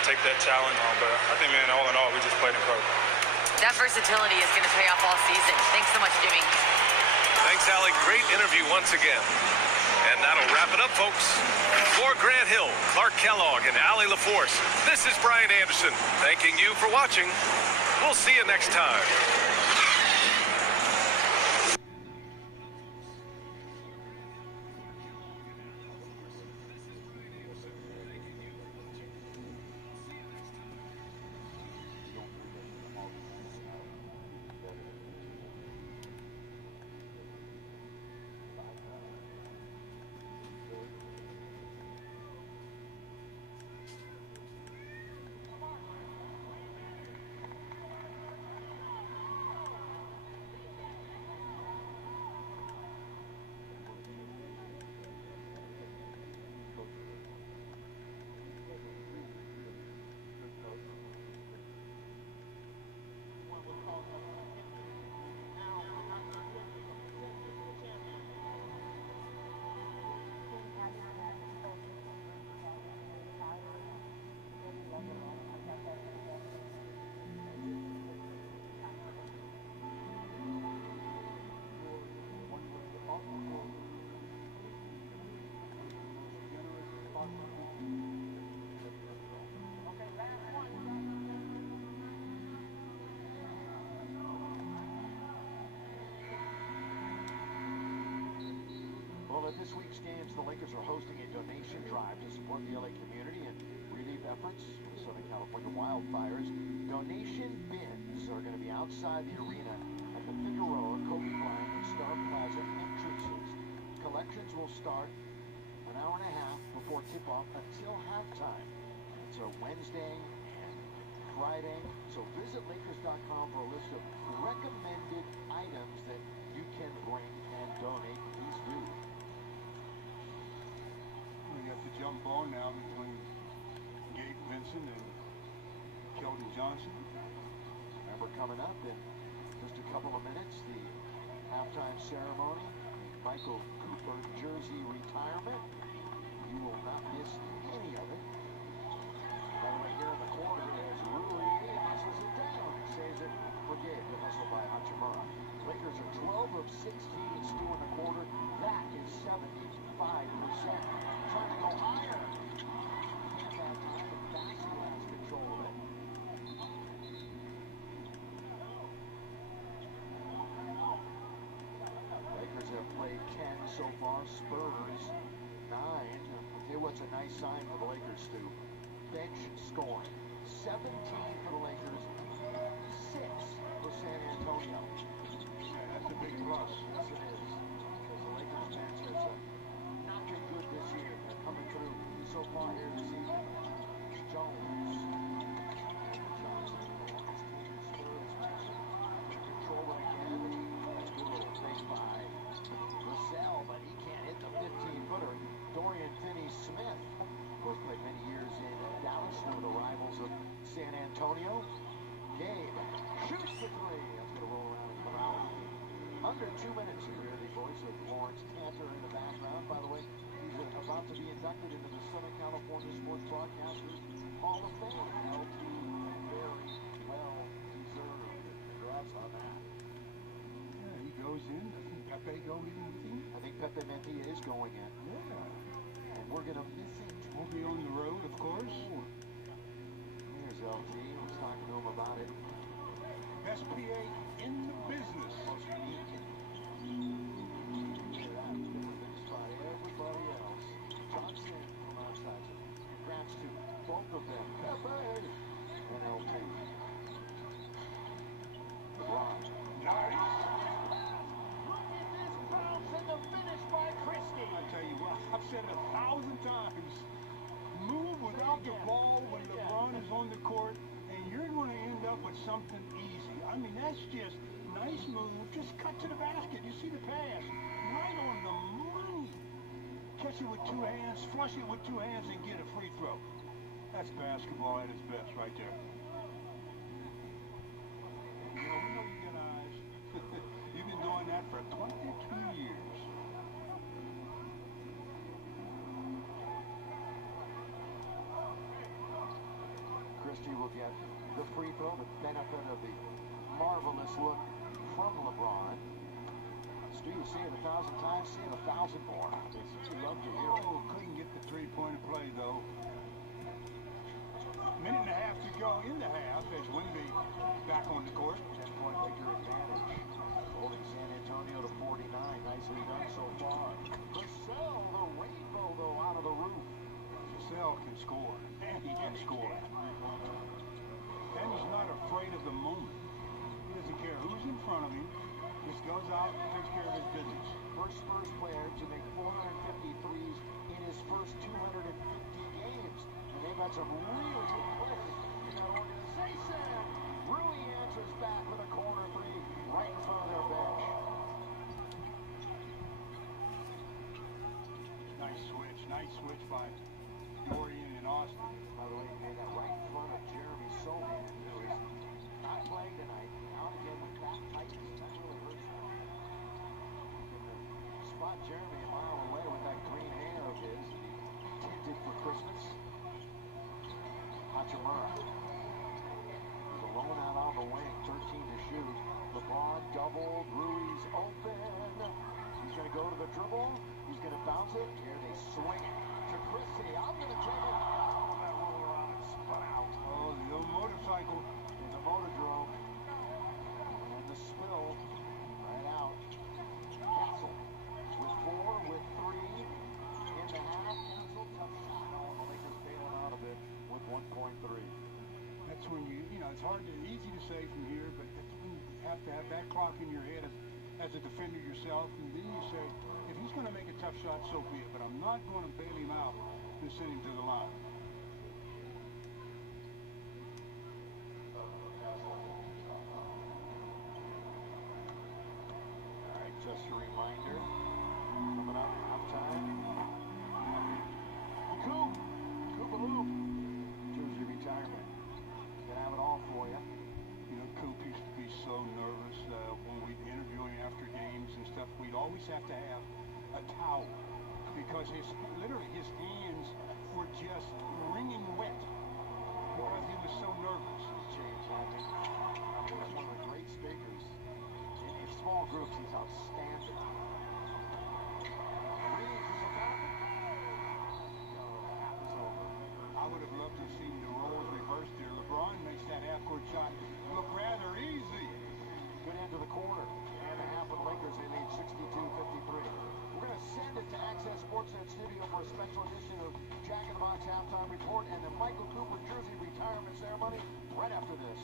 take that challenge. But I think, man, all in all, we just played incredible. That versatility is going to pay off all season. Thanks so much, Jimmy. Thanks, Allie. Great interview once again. And that'll wrap it up, folks. For Grant Hill, Clark Kellogg, and Allie LaForce, this is Brian Anderson thanking you for watching. We'll see you next time. this week's games, the Lakers are hosting a donation drive to support the LA community and relief efforts for the Southern California wildfires. Donation bins are going to be outside the arena at the Figueroa, Kobe Bryant, and Star Plaza entrances. Collections will start an hour and a half before tip-off until halftime. It's a Wednesday and Friday, so visit Lakers.com for a list of recommended items that you can bring and donate. Please do. We got the jump ball now between Gabe Vincent and Keldon Johnson. Remember, coming up in just a couple of minutes, the halftime ceremony, Michael Cooper jersey retirement. You will not miss any of it. By the way, here in the corner, as Rui hustles it down and saves it for Gabe. The hustle by Hachimura. Lakers are 12 of 16 Stu in the quarter. That is 75%. Trying to go higher. Can't have time, but Bassey has control of it. Lakers have played 10 so far. Spurs 9. Okay, what's a nice sign for the Lakers, Stu? Bench scoring. 17 for the Lakers. 6 for San Antonio. That's a big plus. Yes, it is. Because the Lakers bench has not been good this year. They're coming through so far here this evening. Jones. Johnson. Spurs control it again. That's a good little take by Russell, but he can't hit the 15-footer. Dorian Finney-Smith, of course, played many years in Dallas, one of the rivals of San Antonio. Gabe shoots the three. That's going to roll around and come out. Under 2 minutes here, the voice of Lawrence Cantor in the background. By the way, he's about to be inducted into the Southern California Sports Broadcasters Hall of Fame. LT, very well deserved. Congrats on that. Yeah, he goes in. Doesn't Pepe go in with him? I think Pepe Mantilla is going in. Yeah. And we're going to miss it. Won't be on the road, of course. Here's LT. I was talking to him about it. Best PA in the business. Most unique. Look at that. Different things by everybody else. Johnson from outside. Congrats to both of them. Pepe and LT. LeBron. Nice. And the finish by Christie. I tell you what, I've said it 1,000 times. Move without the ball when LeBron is on the court, and you're going to end up with something easy. I mean, that's just nice move. Just cut to the basket. You see the pass. Right on the money. Catch it with 2 hands, flush it with 2 hands, and get a free throw. That's basketball at its best right there. You know, we know you got eyes. You've been doing that for 22 years. Christie will get the free throw, the benefit of the marvelous look from LeBron. Stu, you see it 1,000 times, see it 1,000 more. You love to hear it. Oh, couldn't get the three-point play, though. Minute and a half to go in the half as Wemby back on the court. 10-point Laker advantage. Holding San Antonio to 49. Nicely done so far. Russell, the rainbow, though, out of the roof. Russell can score, and he can score. And he's not afraid of the moment. He doesn't care who's in front of him. Just goes out and takes care of his business. First Spurs player to make 453s in his first 250 games. And they've got some really good players in that organization. Rui answers back with a corner three right in front of their bench. Nice switch by Dorian and Austin. By the way, he made that right in front of Jeremy Sohan, who is not playing tonight. Out again with back tightness. That really hurts him. You can spot Jeremy a mile away with that green hair of his, tinted for Christmas. Hachimura. He's alone out on the wing, 13 to shoot. LeBron doubled, Rui's open. He's going to go to the dribble. He's going to bounce it. Here they swing it to Christie. I'm going to take it. Oh, that roll around and spun out. Oh, the old motorcycle. In the motordrome. And the spill right out. Castle with 4, with 3. It's easy to say from here, but you have to have that clock in your head as a defender yourself, and then you say, if he's going to make a tough shot, so be it, but I'm not going to bail him out and send him to the line. All right, just a reminder, coming up, halftime. Coop-a-loop, jersey retirement. Gonna have it all for you. You know, Coop used to be so nervous when we'd interview him after games and stuff. We'd always have to have a towel because literally his hands were just wringing wet because he was so nervous. He's changed, he's one of the great speakers. In small groups, he's outstanding. I would have loved to have seen the roles reversed there. LeBron makes that half-court shot look rather easy. Good end of the quarter. And a half of the Lakers in age 62-53. We're going to send it to Access Sportsnet Studio for a special edition of Jack in the Box Halftime Report and the Michael Cooper jersey retirement ceremony right after this.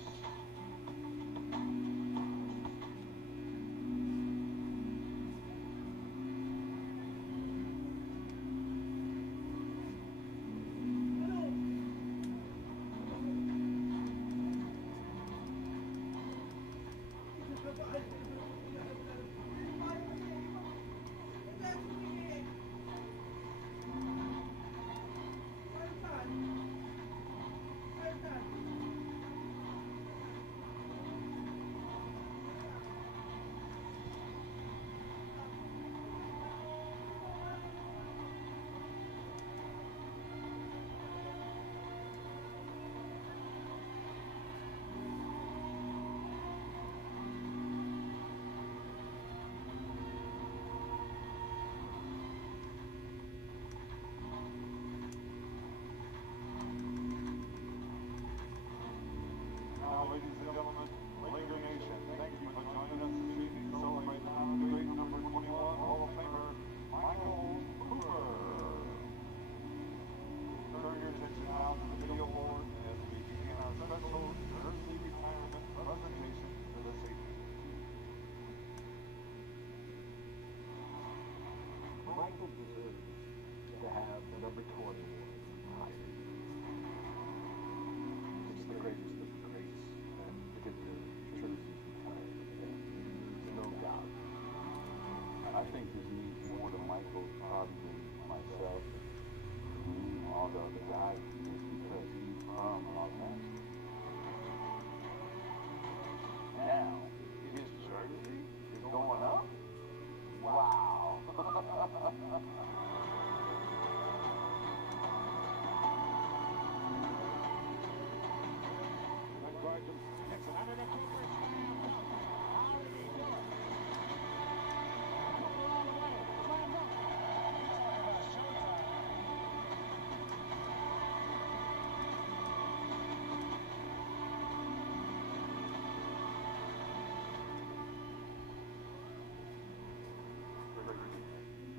Ladies and gentlemen, Laker Nation, thank you for joining us this evening to celebrate the great number 21 Hall of Famer, Michael Cooper. Turn your attention now to the video board as we begin our special jersey retirement presentation for this evening. Michael deserves to have the number 20 retired. It's the greatest of the greats. To get the jerseys retired. There's no doubt. I think this means more to Michael probably than myself and all the other guys just because he's from Los Angeles. Now, his jersey is going up? Wow.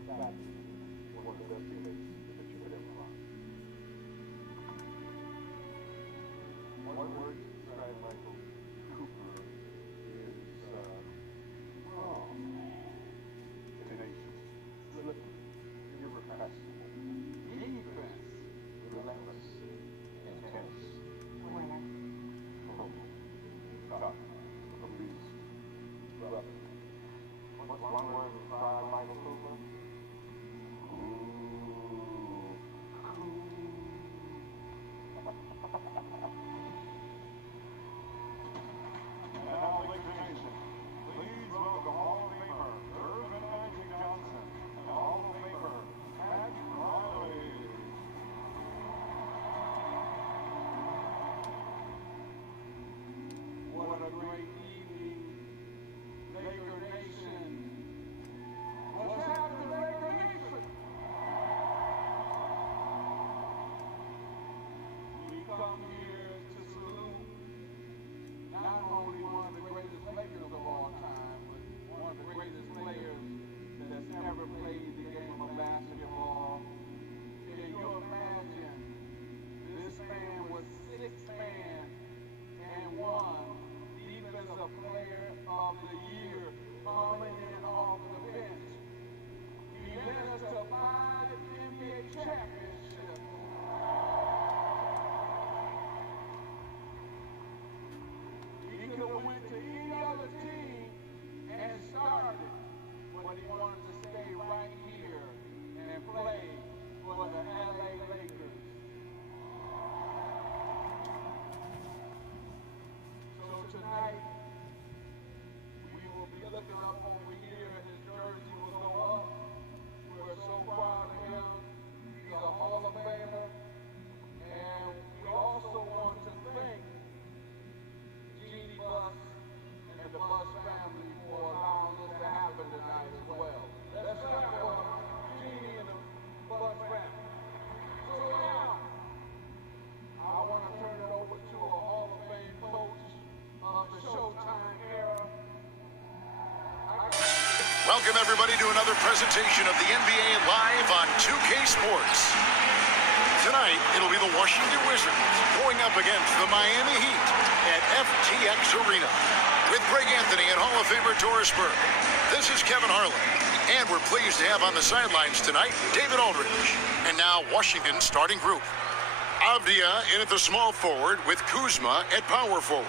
One of the best teammates that you could ever find. One word to describe Michael Cooper is tenacious, slippery, irrepressible, defense, relentless, intense, tough, a beast, brother. What's one word to describe Michael Cooper? Now, Laker Nation, please welcome Hall of Famer Irvin Magic Johnson and Hall of Famer Pat Riley. What a great evening, Laker Nation. What's happening, Laker Nation? We come here to salute not only one of the greatest Lakers of all time, but one of the greatest players that's ever played the game of basketball. Can you imagine? This man was 6 man and Welcome, everybody, to another presentation of the NBA live on 2K Sports. Tonight, it'll be the Washington Wizards going up against the Miami Heat at FTX Arena. With Greg Anthony and Hall of Famer Doris Burke, this is Kevin Harlan. And we're pleased to have on the sidelines tonight David Aldridge. And now, Washington's starting group. Avdia in at the small forward with Kuzma at power forward.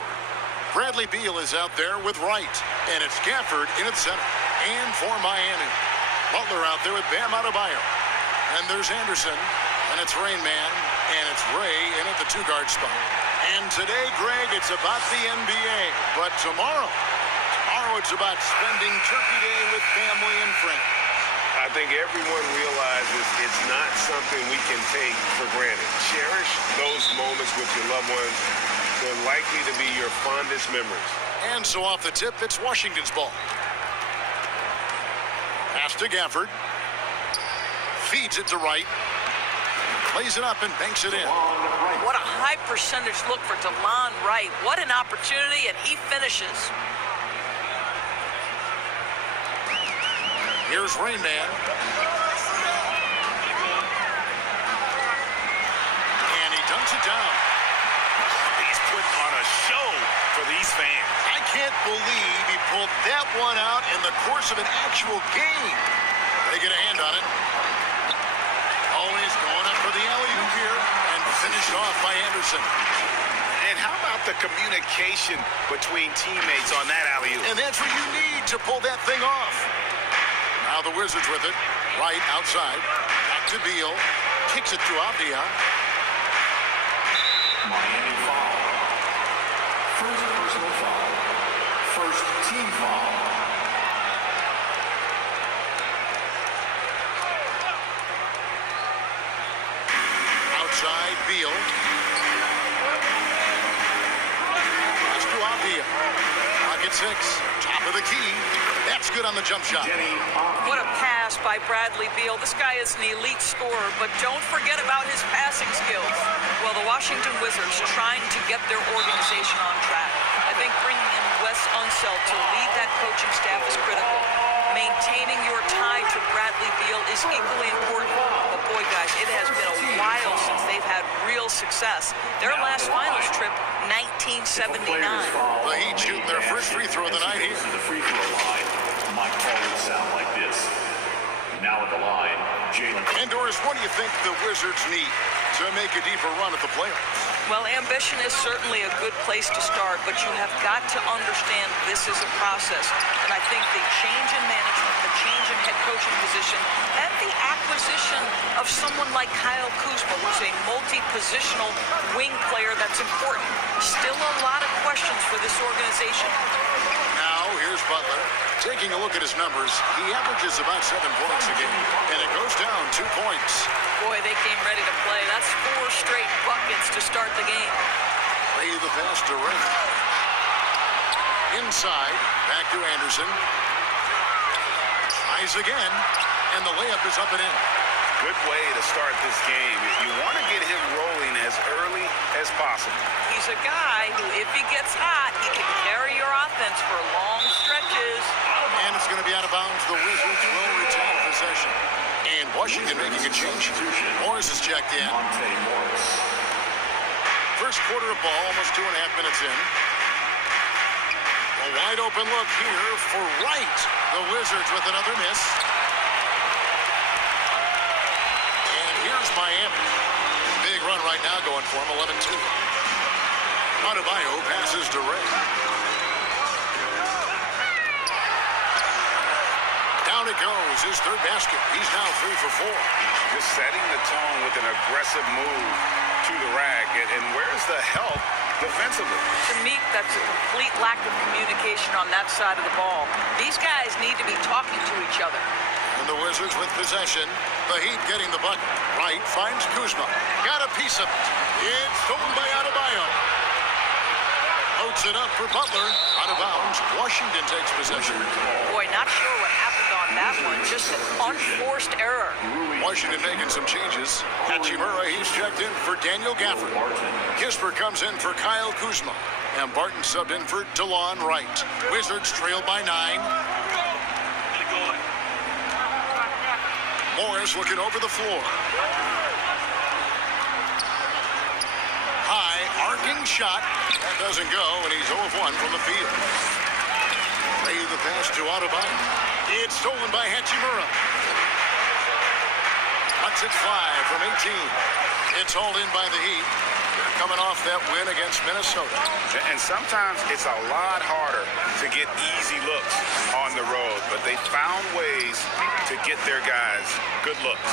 Bradley Beal is out there with Wright. And it's Gafford in at center. And for Miami, Butler out there with Bam Adebayo. And there's Anderson. And it's Rain Man. And it's Ray in at the two-guard spot. And today, Greg, it's about the NBA. But tomorrow it's about spending Turkey Day with family and friends. I think everyone realizes it's not something we can take for granted. Cherish those moments with your loved ones. They're likely to be your fondest memories. And so off the tip, it's Washington's ball. Pass to Gafford. Feeds it to Wright. Plays it up and banks it in. What a high percentage look for DeLon Wright. What an opportunity, and he finishes. Here's Rain Man. And he dunks it down. He's putting on a show for these fans. I can't believe he pulled that one out in the course of an actual game. They get a hand on it. Always going up for the alley-oop here and finished off by Anderson. And how about the communication between teammates on that alley-oop? And that's what you need to pull that thing off. Now the Wizards with it. Right outside. Back to Beal. Kicks it to Avdia. Miami foul. First personal foul. First team foul. Outside Beal. Pass to Avdia. Pocket 6. Top of the key. That's good on the jump shot. What a pass by Bradley Beal. This guy is an elite scorer, but don't forget about his passing skills. Well, the Washington Wizards trying to get their organization on track. I think bringing in Wes Unseld to lead that coaching staff is critical. Maintaining your tie to Bradley Beal is equally important. But boy, guys, it has been a while since they've had real success. Their last finals trip, 1979. The Heat shooting their first free throw of the night here. The free throw line might always sound like this. Now at the line, Jalen. And Doris, what do you think the Wizards need to make a deeper run at the playoffs? Well, ambition is certainly a good place to start, but you have got to understand this is a process. And I think the change in management, the change in head coaching position, and the acquisition of someone like Kyle Kuzma, who's a multi-positional wing player that's important. Still a lot of questions for this organization. Now, here's Butler. Taking a look at his numbers, he averages about 7 points a game, and it goes down 2 points. Boy, they came ready to play. That's 4 straight buckets to start the game. Lay the pass to Ray. Inside, back to Anderson. Tries again, and the layup is up and in. Good way to start this game. You want to get him rolling as early as possible. He's a guy who, if he gets hot, he can carry your offense for long stretches. And it's going to be out of bounds. The Wizards will retain possession. And Washington making a change. Morris is checked in. First quarter of ball, almost 2.5 minutes in. A wide open look here for Wright. The Wizards with another miss. And here's Miami. Big run right now going for him, 11-2. Adebayo passes to Ray. Down it goes, his third basket. He's now 3 for 4. Just setting the tone with an aggressive move to the rack. And where's the help defensively? To me, that's a complete lack of communication on that side of the ball. These guys need to be talking to each other. And the Wizards with possession. The Heat getting the bucket. Wright finds Kuzma. Got a piece of it. It's stolen by Adebayo. Loads it up for Butler. Out of bounds. Washington takes possession. Boy, not sure what happened on that one. Just an unforced error. Washington making some changes. Hachimura, he's checked in for Daniel Gafford. Kisper comes in for Kyle Kuzma. And Barton subbed in for DeLon Wright. Wizards trail by 9. Morris looking over the floor. High, arcing shot. That doesn't go, and he's 0 of 1 from the field. Ray the pass to Adebayo. It's stolen by Hachimura. Cuts it 5 from 18. It's hauled in by the Heat. They're coming off that win against Minnesota. And sometimes it's a lot harder to get easy looks on the road, but they found ways to get their guys good looks.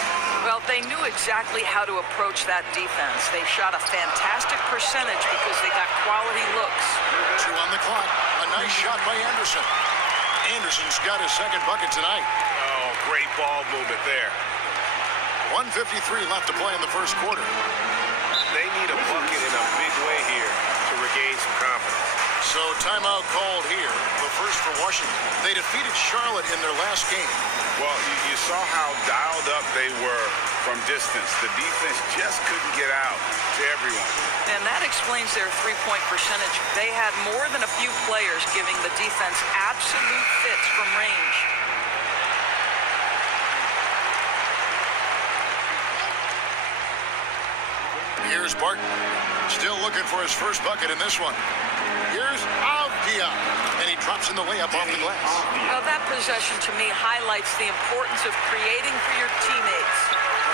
Well, they knew exactly how to approach that defense. They shot a fantastic percentage because they got quality looks. 2 on the clock. A nice shot by Anderson. Anderson's got his second bucket tonight. Oh, great ball movement there. 1:53 left to play in the first quarter. They need a bucket in a big way here to regain some confidence. So timeout called here, the first for Washington. They defeated Charlotte in their last game. Well, you saw how dialed up they were from distance. The defense just couldn't get out to everyone. And that explains their three-point percentage. They had more than a few players giving the defense absolute fits from range. Here's Barton, still looking for his first bucket in this one. Here's Avdia, and he drops in the layup off the glass. Well, that possession to me highlights the importance of creating for your teammates.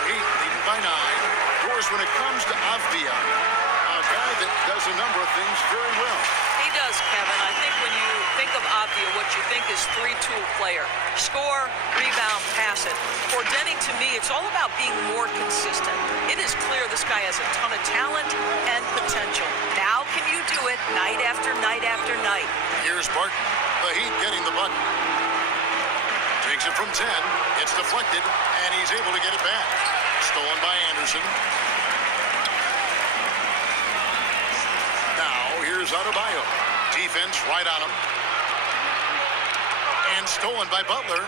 Heat leading by 9. Of course, when it comes to Avdia, a guy that does a number of things very well. He does, Kevin. I think when you think of Avdia, what you think is three-tool player. Score, rebound, pass it. For Denny, to me, it's all about being more consistent. It is clear this guy has a ton of talent and potential. Now can you do it night after night after night? Here's Barton. The Heat getting the bucket. Takes it from 10. It's deflected, and he's able to get it back. Stolen by Anderson. Now, here's Adebayo. Defense right on him. And stolen by Butler.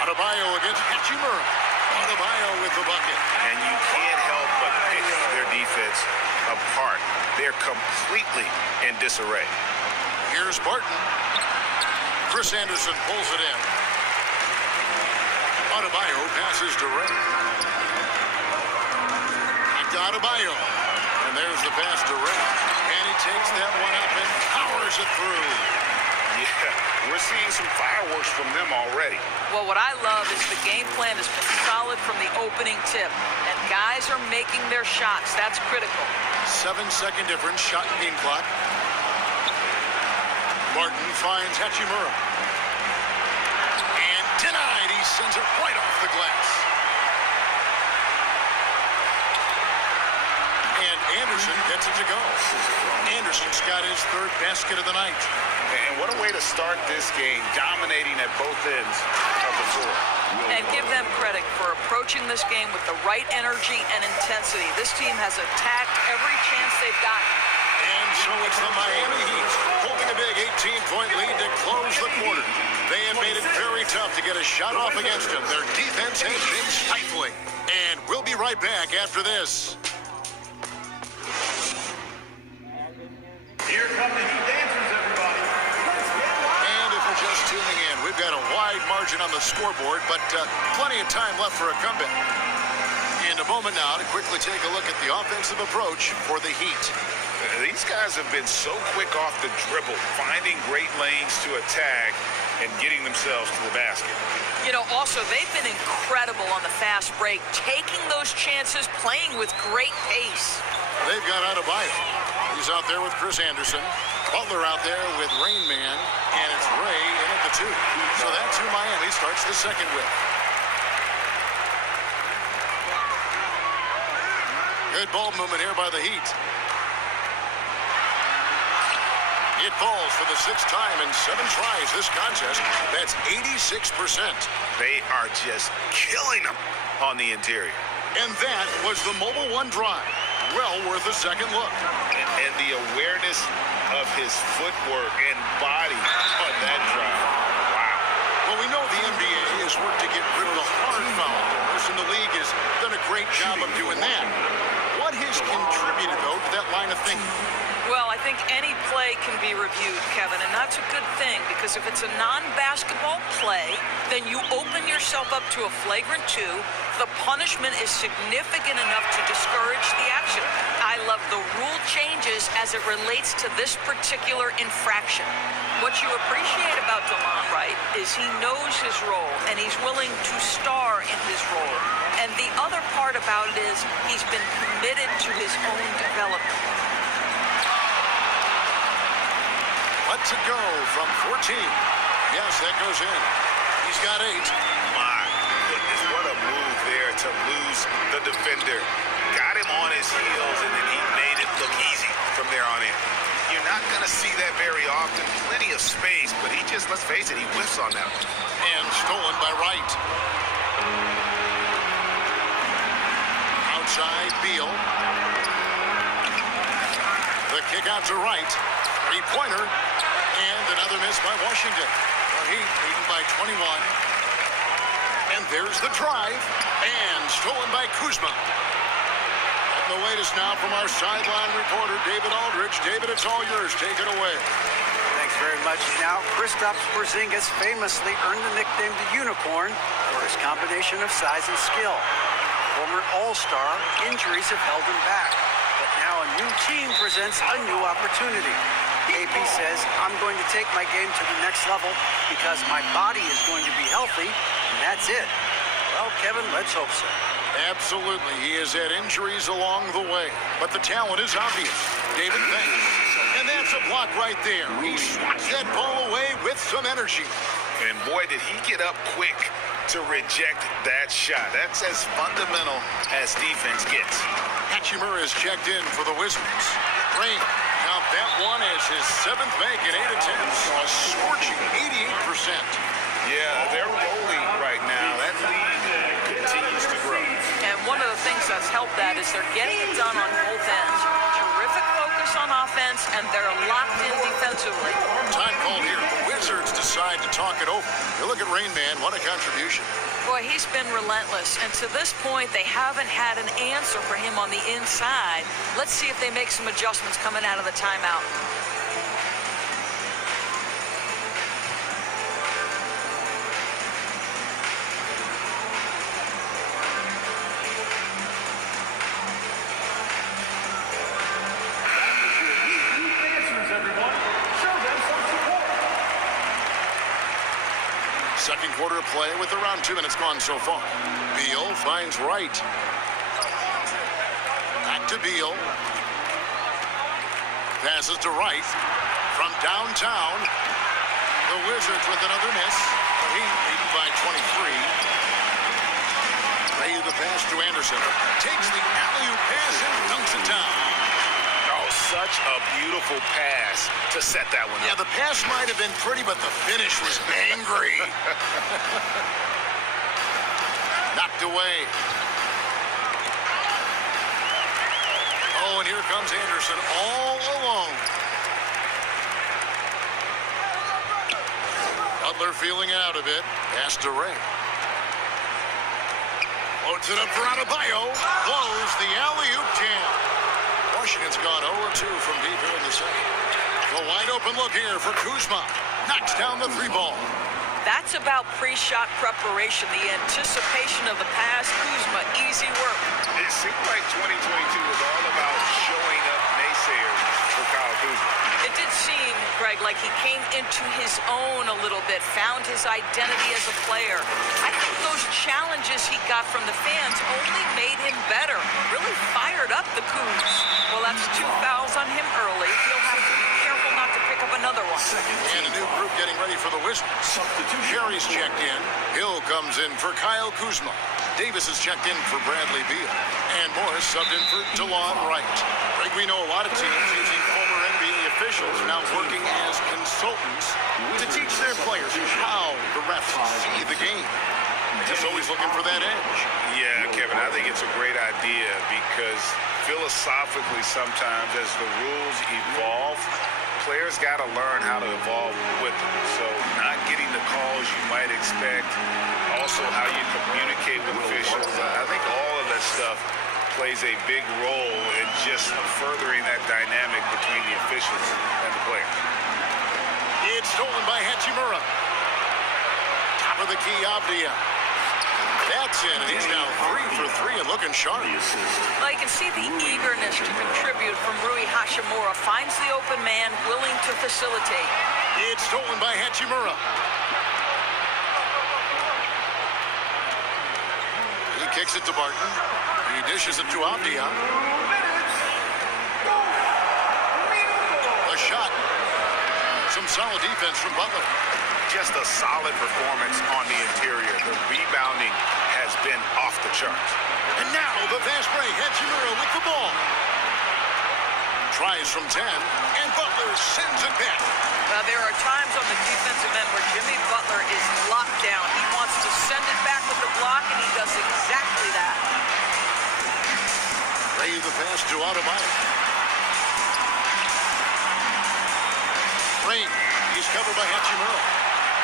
Adebayo against Hachimura. Adebayo with the bucket. And you can't help but pick their defense apart. They're completely in disarray. Here's Barton. Chris Anderson pulls it in. Adebayo passes to Ray. Back to Adebayo. And there's the pass to Ray. And he takes that one up and powers it through. Yeah, we're seeing some fireworks from them already. Well, what I love is the game plan has been solid from the opening tip. And guys are making their shots. That's critical. 7-second difference, shot and game clock. Martin finds Hachimura. And denied. He sends it right off the glass. And Anderson gets it to go. Anderson's got his third basket of the night. And what a way to start this game, dominating at both ends of the floor. And give them credit for approaching this game with the right energy and intensity. This team has attacked every chance they've gotten. And so it's the Miami Heat holding a big 18-point lead to close the quarter. They have made it very tough to get a shot off against them. Their defense has been stifling. And we'll be right back after this. Here come the Heat dancers, everybody. And if you're just tuning in, we've got a wide margin on the scoreboard, but plenty of time left for a comeback. In a moment now to quickly take a look at the offensive approach for the Heat. These guys have been so quick off the dribble, finding great lanes to attack and getting themselves to the basket. You know, also, they've been incredible on the fast break, taking those chances, playing with great pace. They've got Adebayo. He's out there with Chris Anderson. Butler out there with Rain Man, and it's Ray in at the 2. So that's who Miami starts the second with. Good ball movement here by the Heat. It falls for the 6th time in 7 tries this contest. That's 86%. They are just killing them on the interior. And that was the Mobile One drive. Well worth a second look. And the awareness of his footwork and body on that drive. Wow. Well, we know the NBA has worked to get rid of the hard foul, and the league has done a great job of doing that. what has contributed, though, to that line of thinking? Well, I think any play can be reviewed, Kevin, and that's a good thing, because if it's a non-basketball play, then you open yourself up to a flagrant 2. The punishment is significant enough to discourage the action. I love the rule changes as it relates to this particular infraction. What you appreciate about DeLon Wright is he knows his role, and he's willing to star in his role. And the other part about it is he's been committed to his own development. Let's it go from 14. Yes, that goes in. He's got 8. My goodness, what a move there to lose the defender. Got him on his heels, and then he made it look easy from there on in. You're not going to see that very often. Plenty of space, but he just, let's face it, he whiffs on that one. And stolen by Wright. Outside, Beal. The kick out to Wright. 3-pointer. And another miss by Washington. The Heat leading by 21. And there's the drive. And stolen by Kuzma. And the latest now from our sideline reporter, David Aldridge. David, it's all yours. Take it away. Thanks very much. Now, Kristaps Porzingis famously earned the nickname the Unicorn for his combination of size and skill. Former All-Star, injuries have held him back. But now a new team presents a new opportunity. AP says, I'm going to take my game to the next level because my body is going to be healthy, and that's it. Well, Kevin, let's hope so. Absolutely. He has had injuries along the way, but the talent is obvious. David, thanks. And that's a block right there. He swats that ball away with some energy. And boy, did he get up quick to reject that shot. That's as fundamental as defense gets. Hachimura is checked in for the Wizards. Rain, count that one as his 7th make in 8 attempts. A scorching 88%. Yeah, they're rolling right now. That lead continues to grow. And one of the things that's helped that is they're getting it done on both ends. Terrific focus on offense, and they're locked in defensively. Time called here. The Wizards decide to talk it over. You look at Rain Man, what a contribution. Boy, he's been relentless, and to this point, they haven't had an answer for him on the inside. Let's see if they make some adjustments coming out of the timeout. Second quarter of play with around 2 minutes gone so far. Beal finds Wright. Back to Beal. Passes to Wright. From downtown, the Wizards with another miss. The Heat leading by 23. Ray the pass to Anderson. Takes the alley-oop pass and dunks it down. Oh, such a beautiful pass to set that one up. Yeah, the pass might have been pretty, but the finish was angry. Knocked away. Oh, and here comes Anderson all alone. Butler feeling out a bit. Pass to Ray. Floats it up for Adebayo. Blows the alley-oop jam. Washington's gone 0-2 from deep here in the second. A wide open look here for Kuzma. Knocks down the 3-ball. That's about pre-shot preparation, the anticipation of the pass. Kuzma, easy work. It seemed like 2022 was all about showing up naysayers for Kyle Kuzma. It did seem, Greg, like he came into his own a little bit, found his identity as a player. I think those challenges he got from the fans only made him better. Really fired up the Kuz. Well, that's 2 fouls on him early. He'll have to be careful not to pick up another one. And a new group getting ready for the Wizards. Sherry's checked in. Hill comes in for Kyle Kuzma. Davis is checked in for Bradley Beal. And Morris subbed in for DeLon Wright. Greg, we know a lot of teams using former NBA officials now working as consultants to teach their players how the refs see the game. Just always looking for that edge. Yeah, Kevin, I think it's a great idea because philosophically sometimes as the rules evolve, players got to learn how to evolve with them. So not getting the calls you might expect, also how you communicate with officials. I think all of that stuff plays a big role in just furthering that dynamic between the officials and the players. It's stolen by Hachimura. Top of the key, Abdia. That's in, and he's now 3 for 3 and looking sharp. Well, you can see the eagerness to contribute from Rui Hachimura. Finds the open man, willing to facilitate. It's stolen by Hachimura. He kicks it to Barton. He dishes it to Abdia. A shot. Some solid defense from Butler. Just a solid performance on the interior. The rebounding has been off the charts. And now the fast break. Hachimura with the ball. Tries from 10, and Butler sends it back. Well, there are times on the defensive end where Jimmy Butler is locked down. He wants to send it back with the block, and he does exactly that. Ray the pass to Adebayo. Ray, he's covered by Hachimura.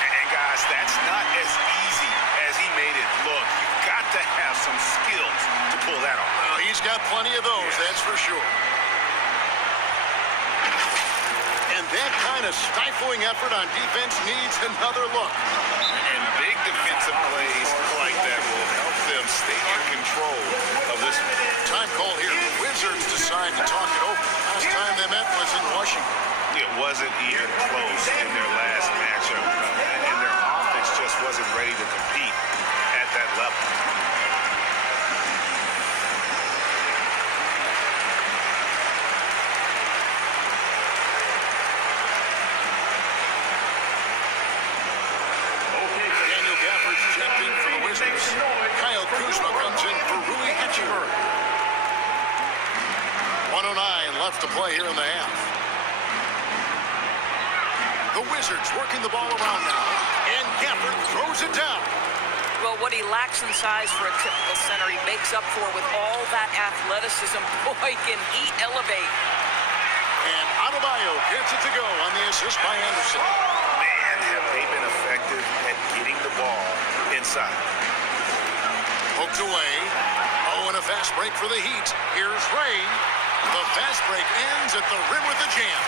And guys, that's not as easy as he made it look. You've got to have some skills to pull that off. Well, he's got plenty of those, that's for sure. And that kind of stifling effort on defense needs another look. And big defensive plays like that will help them stay in control of this one. Time call here. The Wizards decide to talk it over. Last time they met was in Washington. It wasn't even close in their last matchup. And their offense just wasn't ready to compete at that level. Daniel Gafford's checked in for the Wizards. Kyle Kuzma comes in for Rui Hachimura. 1:09 left to play here in the half. The Wizards working the ball around now, and Gafford throws it down. Well, what he lacks in size for a typical center, he makes up for with all that athleticism. Boy, can he elevate. And Adebayo gets it to go on the assist by Anderson. Man, have they been effective at getting the ball inside. Poked away. Oh, and a fast break for the Heat. Here's Ray. The fast break ends at the rim with a jam.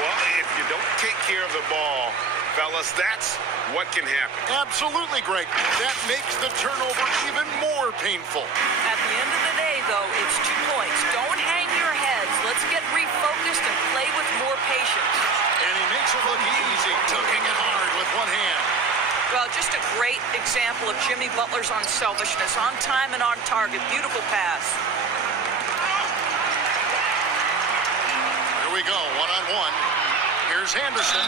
Well, if you don't take care of the ball, fellas, that's what can happen. Absolutely, Greg. That makes the turnover even more painful. At the end of the day, though, it's 2 points. Don't hang your heads. Let's get refocused and play with more patience. And he makes it look easy, tucking it hard with one hand. Well, just a great example of Jimmy Butler's unselfishness. On time and on target. Beautiful pass. Here we go, one-on-one. Here's Henderson.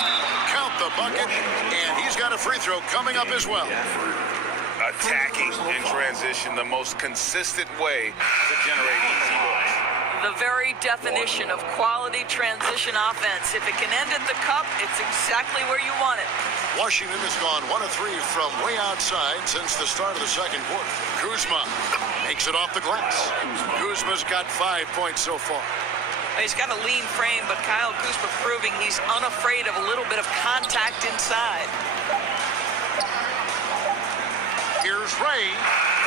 Count the bucket, and he's got a free throw coming up as well. Attacking in transition, the most consistent way to generate easy looks. The very definition of quality transition offense. If it can end at the cup, it's exactly where you want it. Washington has gone 1 of 3 from way outside since the start of the second quarter. Kuzma makes it off the glass. Kuzma's got 5 points so far. He's got a lean frame, but Kyle Kuzma proving he's unafraid of a little bit of contact inside. Here's Ray.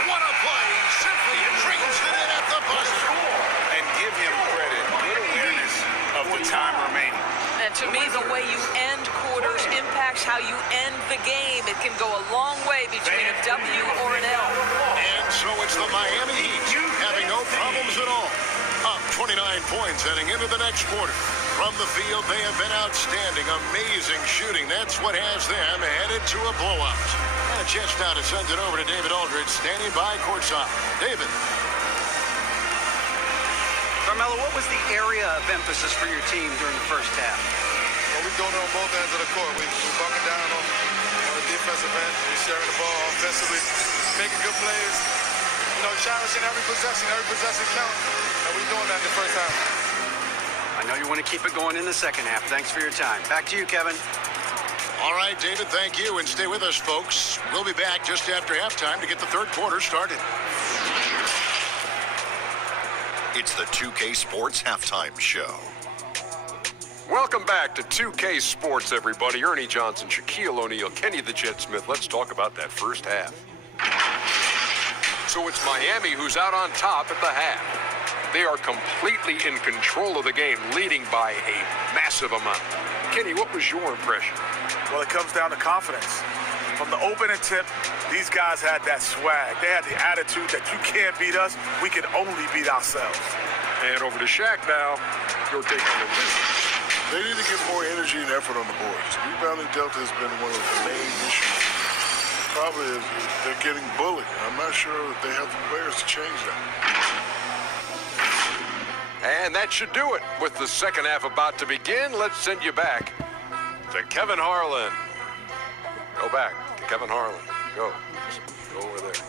What a play. Simply drains it in at the buzzer. And give him credit. Good awareness of the time remaining. And to me, the way you end quarters impacts how you end the game. It can go a long way between a W or an L. And so it's the Miami Heat having no problems at all. Up 29 points heading into the next quarter. From the field, they have been outstanding. Amazing shooting. That's what has them headed to a blowout. And a chance now to send it over to David Aldridge, standing by courtside. David. Carmelo, what was the area of emphasis for your team during the first half? Well, we're going on both ends of the court. We're bucking down on the defensive end. We're sharing the ball offensively, making good plays. You know, challenging every possession count. And we're doing that in the first half. I know you want to keep it going in the second half. Thanks for your time. Back to you, Kevin. All right, David, thank you. And stay with us, folks. We'll be back just after halftime to get the third quarter started. It's the 2K Sports Halftime Show. Welcome back to 2K Sports, everybody. Ernie Johnson, Shaquille O'Neal, Kenny the Jet Smith. Let's talk about that first half. So it's Miami who's out on top at the half. They are completely in control of the game, leading by a massive amount. Kenny, what was your impression? Well, it comes down to confidence. From the opening tip, these guys had that swag. They had the attitude that you can't beat us, we can only beat ourselves. And over to Shaq now. Your take on the Wizards. They need to get more energy and effort on the boards. Rebounding delta has been one of the main issues. Probably is they're getting bullied. I'm not sure that they have the players to change that. And that should do it. With the second half about to begin, let's send you back to Kevin Harlan. Go back to Kevin Harlan. Go over there.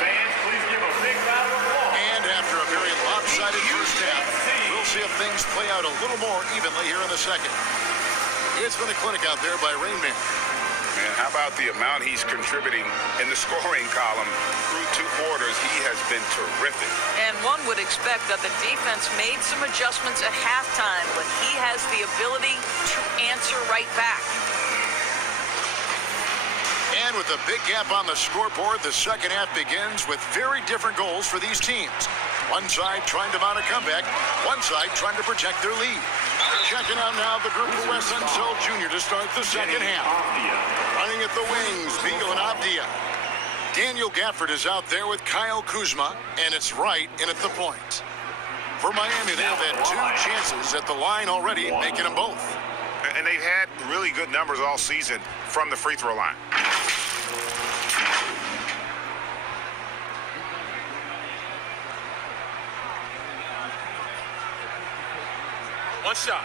Fans, please give a big round of applause. And after a very lopsided first half, we'll see if things play out a little more evenly here in the second. It's been a clinic out there by Rain Man. Man, how about the amount he's contributing in the scoring column through 2 quarters? He has been terrific. And one would expect that the defense made some adjustments at halftime, but he has the ability to answer right back. And with a big gap on the scoreboard, the second half begins with very different goals for these teams. One side trying to mount a comeback, one side trying to protect their lead. Checking out now the group for Wes Unseld Jr. to start the second half. Running at the wings, Beal and Abdia. Daniel Gafford is out there with Kyle Kuzma, and it's right in at the point. For Miami, they've had 2 chances at the line already, making them both. And they've had really good numbers all season from the free throw line. One shot.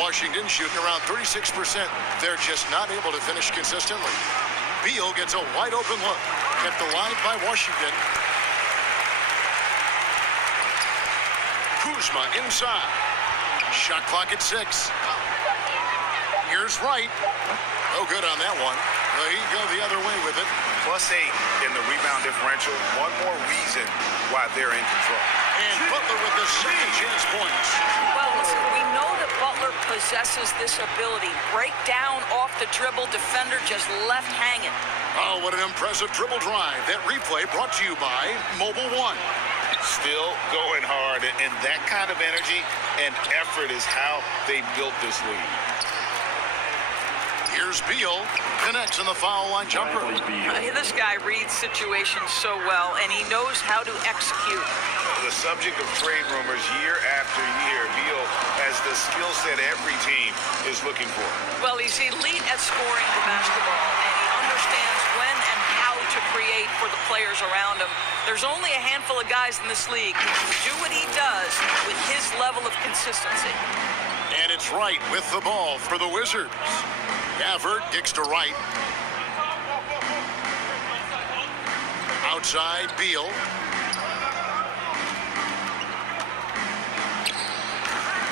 Washington shooting around 36%. They're just not able to finish consistently. Beal gets a wide open look. Kept alive by Washington. Kuzma inside. Shot clock at 6. Here's Wright. No good on that one. Well, he go the other way with it. +8 in the rebound differential. One more reason why they're in control. And Butler with the second chance points. Well, listen, we know that Butler possesses this ability. Break down off the dribble, defender just left hanging. Oh, what an impressive dribble drive. That replay brought to you by Mobile One. Still going hard, and that kind of energy and effort is how they built this lead. Here's Beal, connects on the foul line jumper. This guy reads situations so well, and he knows how to execute. The subject of trade rumors year after year, Beal has the skill set every team is looking for. Well, he's elite at scoring the basketball, and he understands when and how to create for the players around him. There's only a handful of guys in this league who can do what he does with his level of consistency. And it's Wright with the ball for the Wizards. Gafford kicks to Wright. Outside, Beal.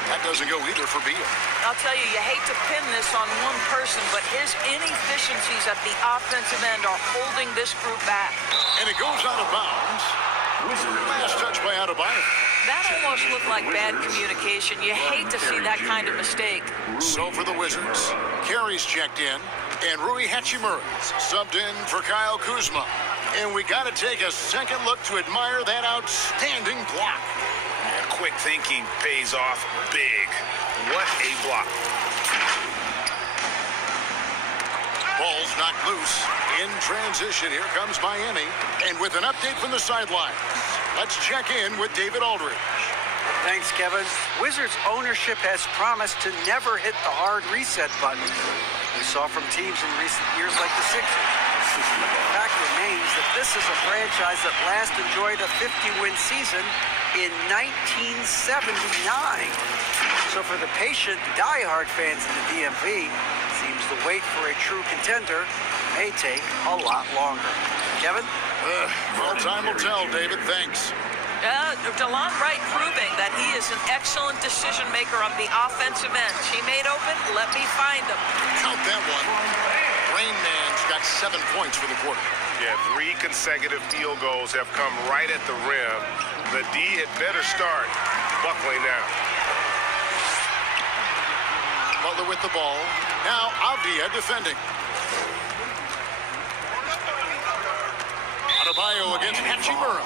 That doesn't go either for Beal. I'll tell you, you hate to pin this on one person, but his inefficiencies at the offensive end are holding this group back. And it goes out of bounds. Last touch by Adebayo. That almost looked like bad communication. You hate to see that kind of mistake. So for the Wizards, Carey's checked in, and Rui Hachimura's subbed in for Kyle Kuzma. And we got to take a second look to admire that outstanding block. And quick thinking pays off big. What a block. Ball's knocked loose. In transition, here comes Miami. And with an update from the sideline, let's check in with David Aldridge. Thanks, Kevin. Wizards ownership has promised to never hit the hard reset button we saw from teams in recent years like the Sixers. The fact remains that this is a franchise that last enjoyed a 50-win season in 1979. So for the patient, diehard fans in the DMV, seems the wait for a true contender may take a lot longer. Kevin? Well, time will tell, David. Thanks. DeLon Wright proving that he is an excellent decision maker on the offensive end. She made open, let me find him. Count that one. Rain Man's got 7 points for the quarter. Yeah, 3 consecutive field goals have come right at the rim. The D had better start buckling now. Butler with the ball. Now Avdia defending. Adebayo against Hachimura.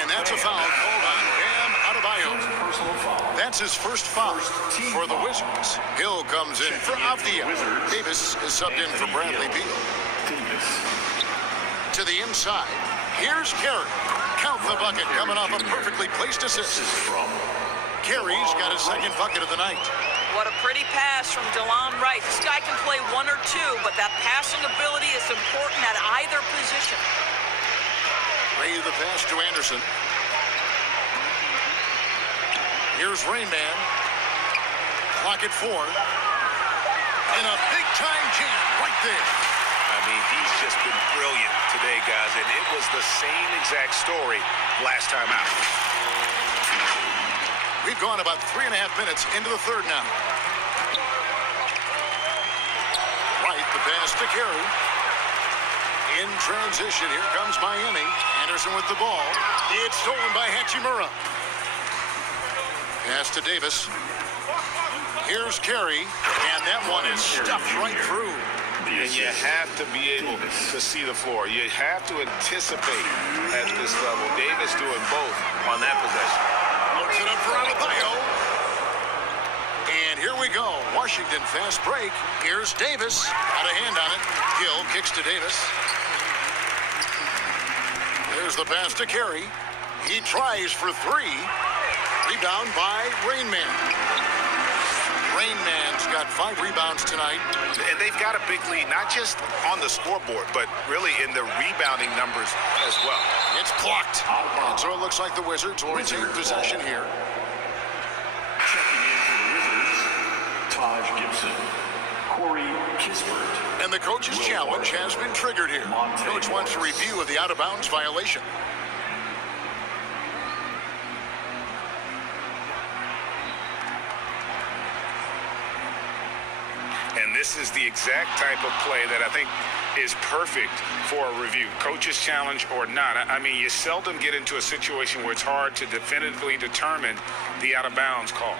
And that's a foul called on Bam Adebayo. That's his first foul for the Wizards. Hill comes in for Avdia. Davis is subbed in for Bradley Beal. To the inside. Here's Carey. Count the bucket coming off a perfectly placed assist. Carey's got his second bucket of the night. What a pretty pass from DeLon Wright. This guy can play 1 or 2, but that passing ability is important at either position. Ray the pass to Anderson. Here's Rain Man. Clock at 4. And a big-time jam right there. I mean, he's just been brilliant today, guys, and it was the same exact story last time out. We've gone about 3.5 minutes into the third now. Right, the pass to Carey. In transition, here comes Miami. Anderson with the ball. It's stolen by Hachimura. Pass to Davis. Here's Carey, and that one is stuffed right through. And you have to be able to see the floor. You have to anticipate at this level. Davis doing both on that possession. Looks it up for Adebayo. And here we go. Washington fast break. Here's Davis. Got a hand on it. Hill kicks to Davis. There's the pass to Carey. He tries for 3. Rebound by Rain Man. Rain Man's got 5 rebounds tonight. And they've got a big lead, not just on the scoreboard, but really in the rebounding numbers as well. It's blocked. And so it looks like the Wizards will retain possession here. Checking in for the Wizards, Taj Gibson, Corey Kispert. And the coach's challenge has been triggered here. Coach wants a review of the out-of-bounds violation. And this is the exact type of play that I think is perfect for a review. Coach's challenge or not. I mean, you seldom get into a situation where it's hard to definitively determine the out-of-bounds call.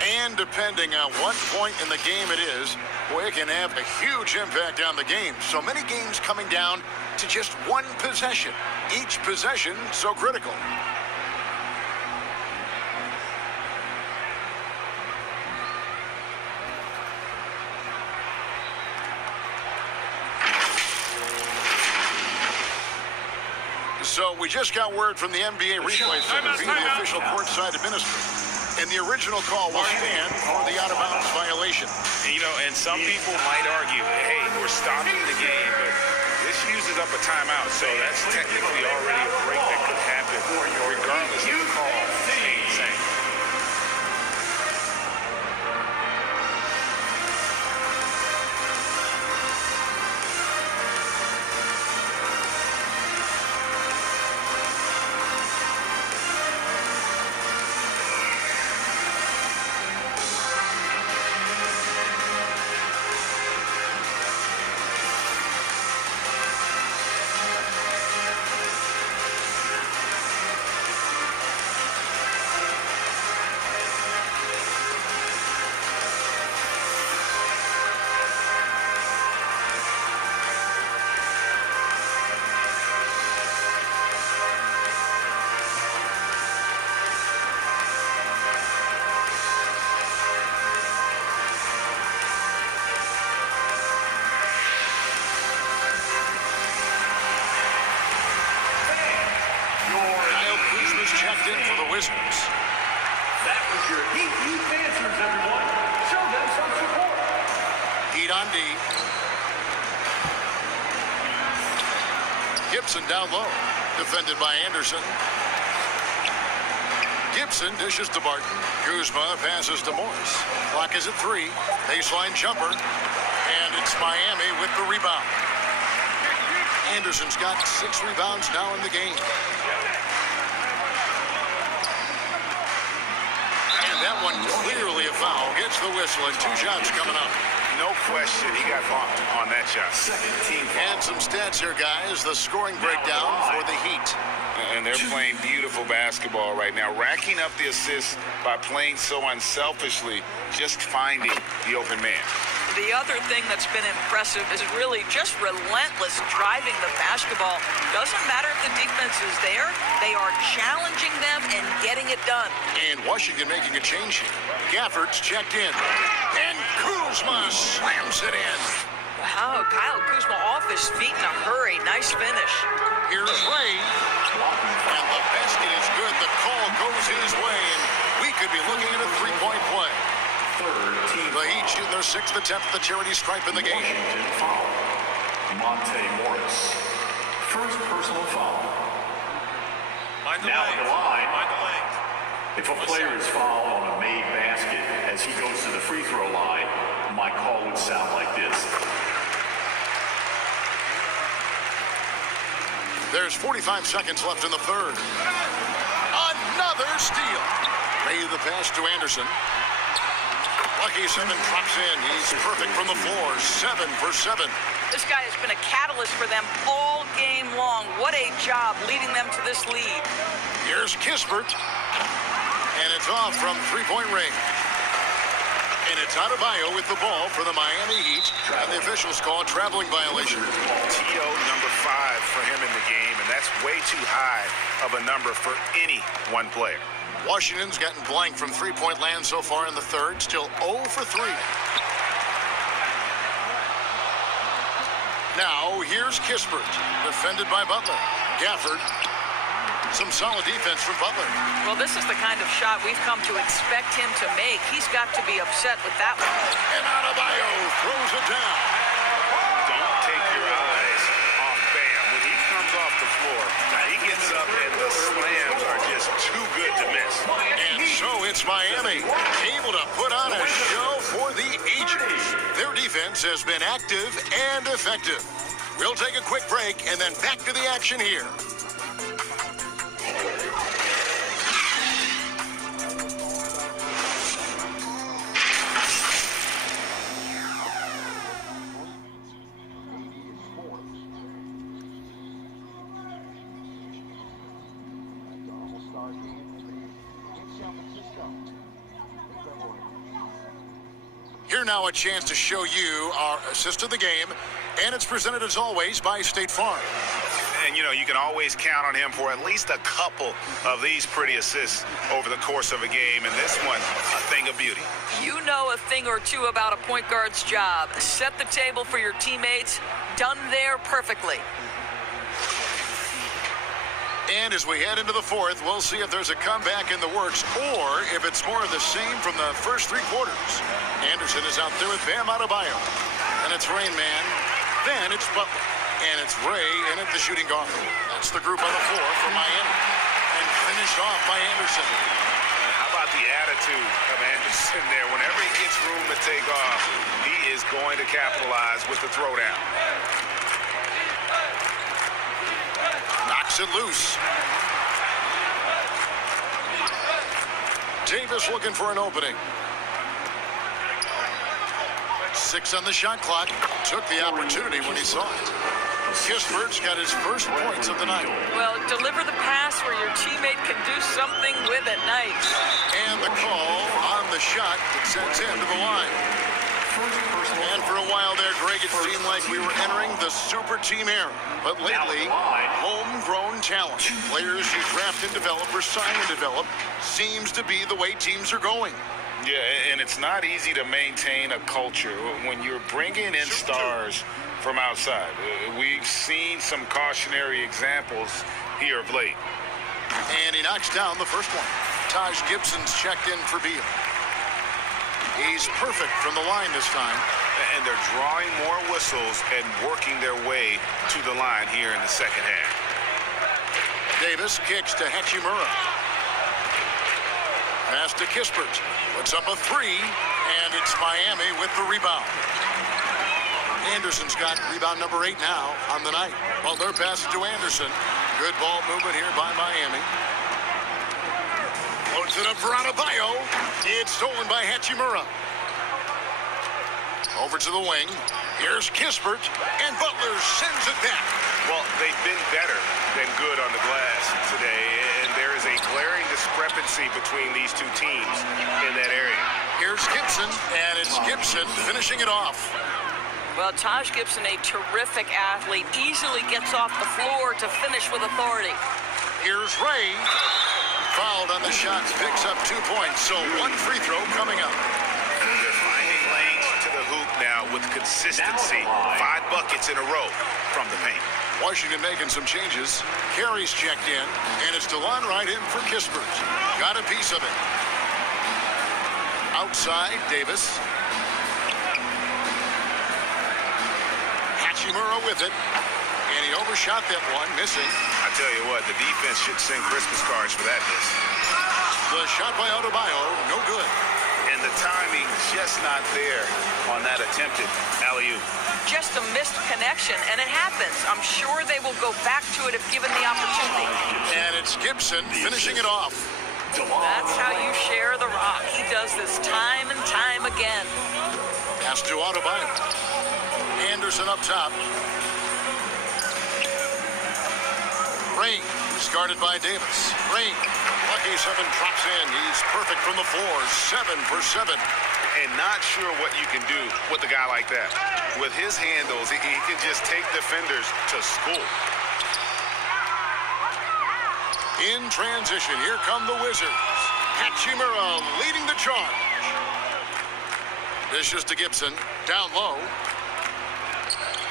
And depending on what point in the game it is, boy, it can have a huge impact on the game. So many games coming down to just 1 possession. Each possession so critical. So we just got word from the NBA replay center being the official courtside administrator. And the original call will stand for the out-of-bounds violation. You know, and some people might argue, hey, we're stopping the game, but this uses up a timeout, so that's technically already a break that could happen, regardless of the call staying the same. That was your Heat Dancers, everyone. Show them some support. Heat on D. Gibson down low. Defended by Anderson. Gibson dishes to Barton. Kuzma passes to Morris. Clock is at 3. Baseline jumper. And it's Miami with the rebound. Anderson's got 6 rebounds now in the game. That one clearly a foul. Gets the whistle, and 2 shots coming up. No question, he got bumped on that shot. And some stats here, guys. The scoring breakdown for the Heat. And they're playing beautiful basketball right now, racking up the assists by playing so unselfishly, just finding the open man. The other thing that's been impressive is really just relentless driving the basketball. Doesn't matter if the defense is there, they are challenging them and getting it done. And Washington making a change here. Gafford's checked in. And Kuzma slams it in. Wow, Kyle Kuzma off his feet in a hurry. Nice finish. Here's Ray. And the basket is good. The call goes his way. And we could be looking at a 3-point play. The Heat shooting their 6th attempt at the charity stripe in the game. Monte Morris. First personal foul. Now on the line. If a player is fouled on a made basket as he goes to the free throw line, my call would sound like this. There's 45 seconds left in the third. Another steal. Ray the pass to Anderson. Lucky 7 drops in. He's perfect from the floor. 7 for 7. This guy has been a catalyst for them all game long. What a job leading them to this lead. Here's Kispert. And it's off from 3-point range. And it's Adebayo with the ball for the Miami Heat. And the officials call a traveling violation. TO number 5 for him in the game, and that's way too high of a number for any one player. Washington's gotten blank from 3-point land so far in the third. Still 0 for 3. Now, here's Kispert. Defended by Butler. Gafford. Some solid defense from Butler. Well, this is the kind of shot we've come to expect him to make. He's got to be upset with that one. And Adebayo throws it down. Don't take your eyes off Bam. When he comes off the floor, he gets up and the slams are just too good to miss. And so it's Miami, able to put on a show for the ages. Their defense has been active and effective. We'll take a quick break and then back to the action here. Here now a chance to show you our assist of the game, and it's presented as always by State Farm. And you know, you can always count on him for at least a couple of these pretty assists over the course of a game, and this one, a thing of beauty. You know a thing or two about a point guard's job. Set the table for your teammates. Done there perfectly. And as we head into the fourth, we'll see if there's a comeback in the works or if it's more of the same from the first 3 quarters. Anderson is out there with Bam Adebayo. And it's Rain Man. Then it's Butler. And it's Ray in at the shooting guard. That's the group on the floor for Miami. And finished off by Anderson. How about the attitude of Anderson there? Whenever he gets room to take off, he is going to capitalize with the throwdown. Knocks it loose. Davis looking for an opening. 6 on the shot clock. Took the opportunity when he saw it. Kispert's got his first points of the night. Well, deliver the pass where your teammate can do something with it. Nice. And the call on the shot that sends him to the line. And for a while there, Greg, it seemed like we were entering the super team era. But lately, homegrown talent, players you draft and develop or sign and develop, seems to be the way teams are going. Yeah, and it's not easy to maintain a culture when you're bringing in stars from outside. We've seen some cautionary examples here of late. And he knocks down the first one. Taj Gibson's checked in for Beal. He's perfect from the line this time. And they're drawing more whistles and working their way to the line here in the second half. Davis kicks to Hachimura. Pass to Kispert. Puts up a 3, and it's Miami with the rebound. Anderson's got rebound number 8 now on the night. Butler passes to Anderson. Good ball movement here by Miami. Loads it up for Adebayo. It's stolen by Hachimura. Over to the wing. Here's Kispert, and Butler sends it back. Well, they've been better than good on the glass today, and there is a glaring discrepancy between these two teams in that area. Here's Gibson, and it's Gibson finishing it off. Well, Taj Gibson, a terrific athlete, easily gets off the floor to finish with authority. Here's Ray. Fouled on the shots, picks up 2 points, so one free throw coming up. They're finding lanes to the hoop now with consistency. 5 buckets in a row from the paint. Washington making some changes. Carey's checked in, and it's DeLon right in for Kispert. Got a piece of it. Outside, Davis. Hachimura with it. And he overshot that one, missing. I tell you what, the defense should send Christmas cards for that miss. The shot by Adebayo, no good. And the timing just not there on that attempted alley-oop. Just a missed connection, and it happens. I'm sure they will go back to it if given the opportunity. And it's Gibson finishing it off. That's how you share the rock. He does this time and time again. Pass to Adebayo. Anderson up top. Rain is guarded by Davis. Rain, lucky 7 drops in. He's perfect from the floor. 7 for 7. And not sure what you can do with a guy like that. With his handles, he can just take defenders to school. In transition, here come the Wizards. Hachimura leading the charge. This is to Gibson, down low.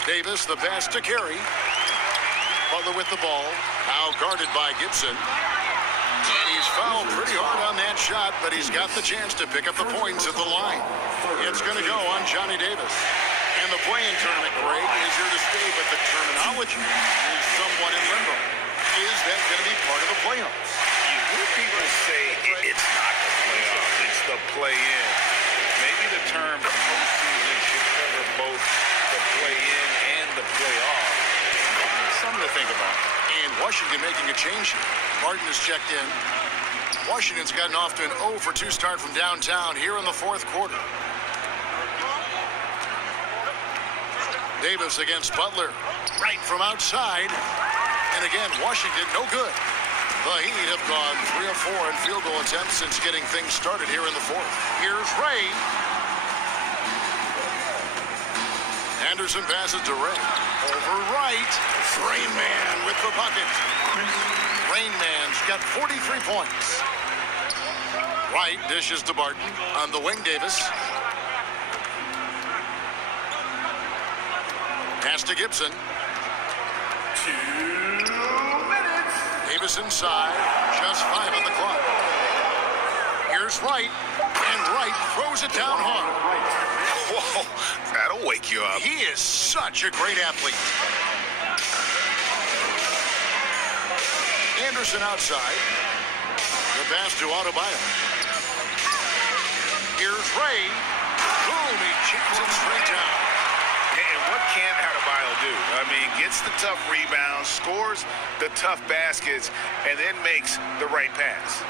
Davis, the pass to Carey. Butler with the ball, now guarded by Gibson. And he's fouled pretty hard on that shot, but he's got the chance to pick up the points at the line. It's going to go on Johnny Davis. And the play-in tournament, Greg, is here to stay, but the terminology is somewhat in limbo. Is that going to be part of the playoffs? You hear people say it's not the playoffs, it's the play-in. Maybe the term postseason should cover both the play-in and the playoffs. Something to think about. And Washington making a change here. Martin has checked in. Washington's gotten off to an 0 for 2 start from downtown here in the 4th quarter. Davis against Butler. Right from outside. And again, Washington no good. The Heat have gone 3 of 4 in field goal attempts since getting things started here in the 4th. Here's Ray. Anderson passes to Ray. Over right. Rain Man with the bucket. Rain Man's got 43 points. Wright dishes to Barton. On the wing, Davis. Pass to Gibson. 2 minutes. Davis inside. Just 5 on the clock. Here's Wright. And Wright throws it down hard. Whoa, that'll wake you up. He is such a great athlete. Anderson outside. The pass to Adebayo. Here's Ray. Boom, he chips it straight down. And what can Adebayo do? I mean, gets the tough rebounds, scores the tough baskets, and then makes the right pass.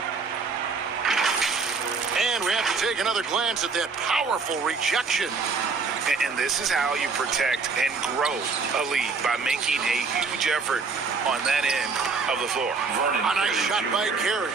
And we have to take another glance at that powerful rejection. And this is how you protect and grow a lead, by making a huge effort on that end of the floor. A nice shot by Carey.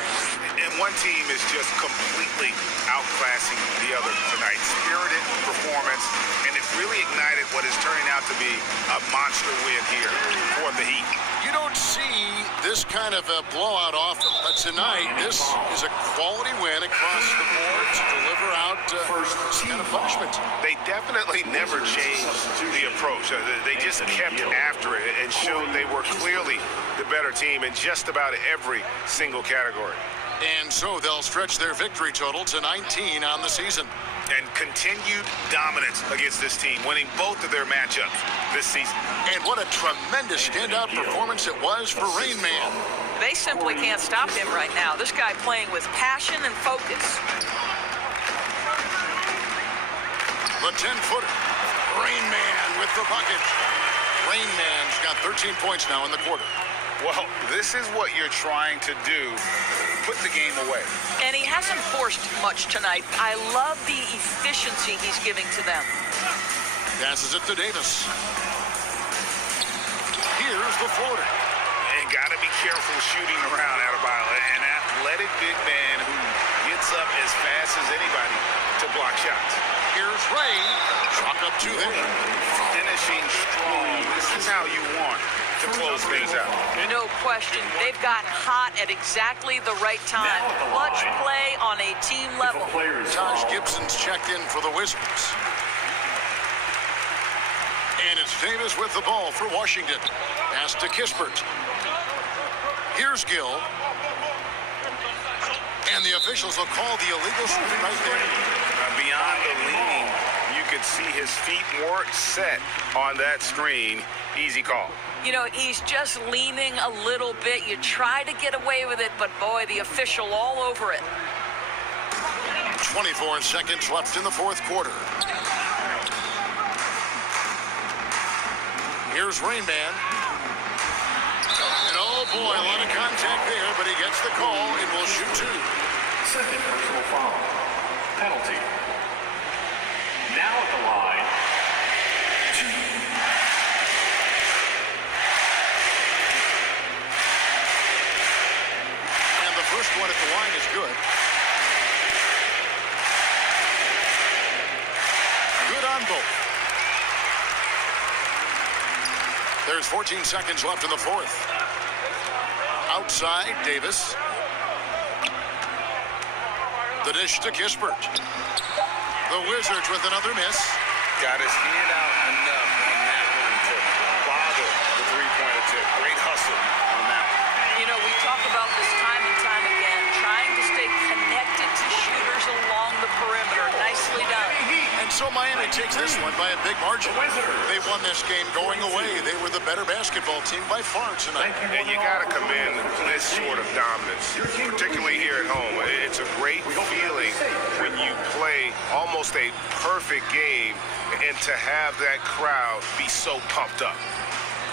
And one team is just completely outclassing the other tonight. Spirited performance, and it really ignited what is turning out to be a monster win here for the Heat. You don't see this kind of a blowout often, but tonight this is a quality win across the board to deliver out this kind of punishment. They definitely never changed the approach. They just kept after it and showed they were clearly the better team in just about every single category. And so they'll stretch their victory total to 19 on the season. And continued dominance against this team, winning both of their matchups this season. And what a tremendous standout performance it was for Rain Man. They simply can't stop him right now. This guy playing with passion and focus. The 10-footer. Rain Man with the bucket. Rain Man's got 13 points now in the quarter. Well, this is what you're trying to do. Put the game away. And he hasn't forced much tonight. I love the efficiency he's giving to them. Passes it to Davis. Here's the floater. And got to be careful shooting around Adebayo. An athletic big man who gets up as fast as anybody to block shots. Here's Ray. Chalk up two there. Finishing strong. This is how you want to close things out. No question. They've gotten hot at exactly the right time. Clutch play on a team level. Taj Gibson's checked in for the Wizards. And it's Davis with the ball for Washington. Pass to Kispert. Here's Gill. And the officials will call the illegal screen right there. Beyond the leaning, you could see his feet weren't set on that screen. Easy call. You know, he's just leaning a little bit. You try to get away with it, but boy, the official all over it. 24 seconds left in the fourth quarter. Here's Rain Man. And oh boy, a lot of contact there, but he gets the call and will shoot two. Second personal foul. Penalty. Now at the line. And the first one at the line is good. Good on both. There's 14 seconds left in the fourth. Outside, Davis. The dish to Kispert. The Wizards with another miss. Got his hand out enough on that one to bother the three-point attempt. Great hustle on that one. You know, we talk about this time and time again, trying to stay connected to shooters along the perimeter. Nicely done. And so Miami takes this one by a big margin. They won this game going away. They were the better basketball team by far tonight. And you got to commend this sort of dominance, particularly here at home. It's a great feeling when you play almost a perfect game and to have that crowd be so pumped up.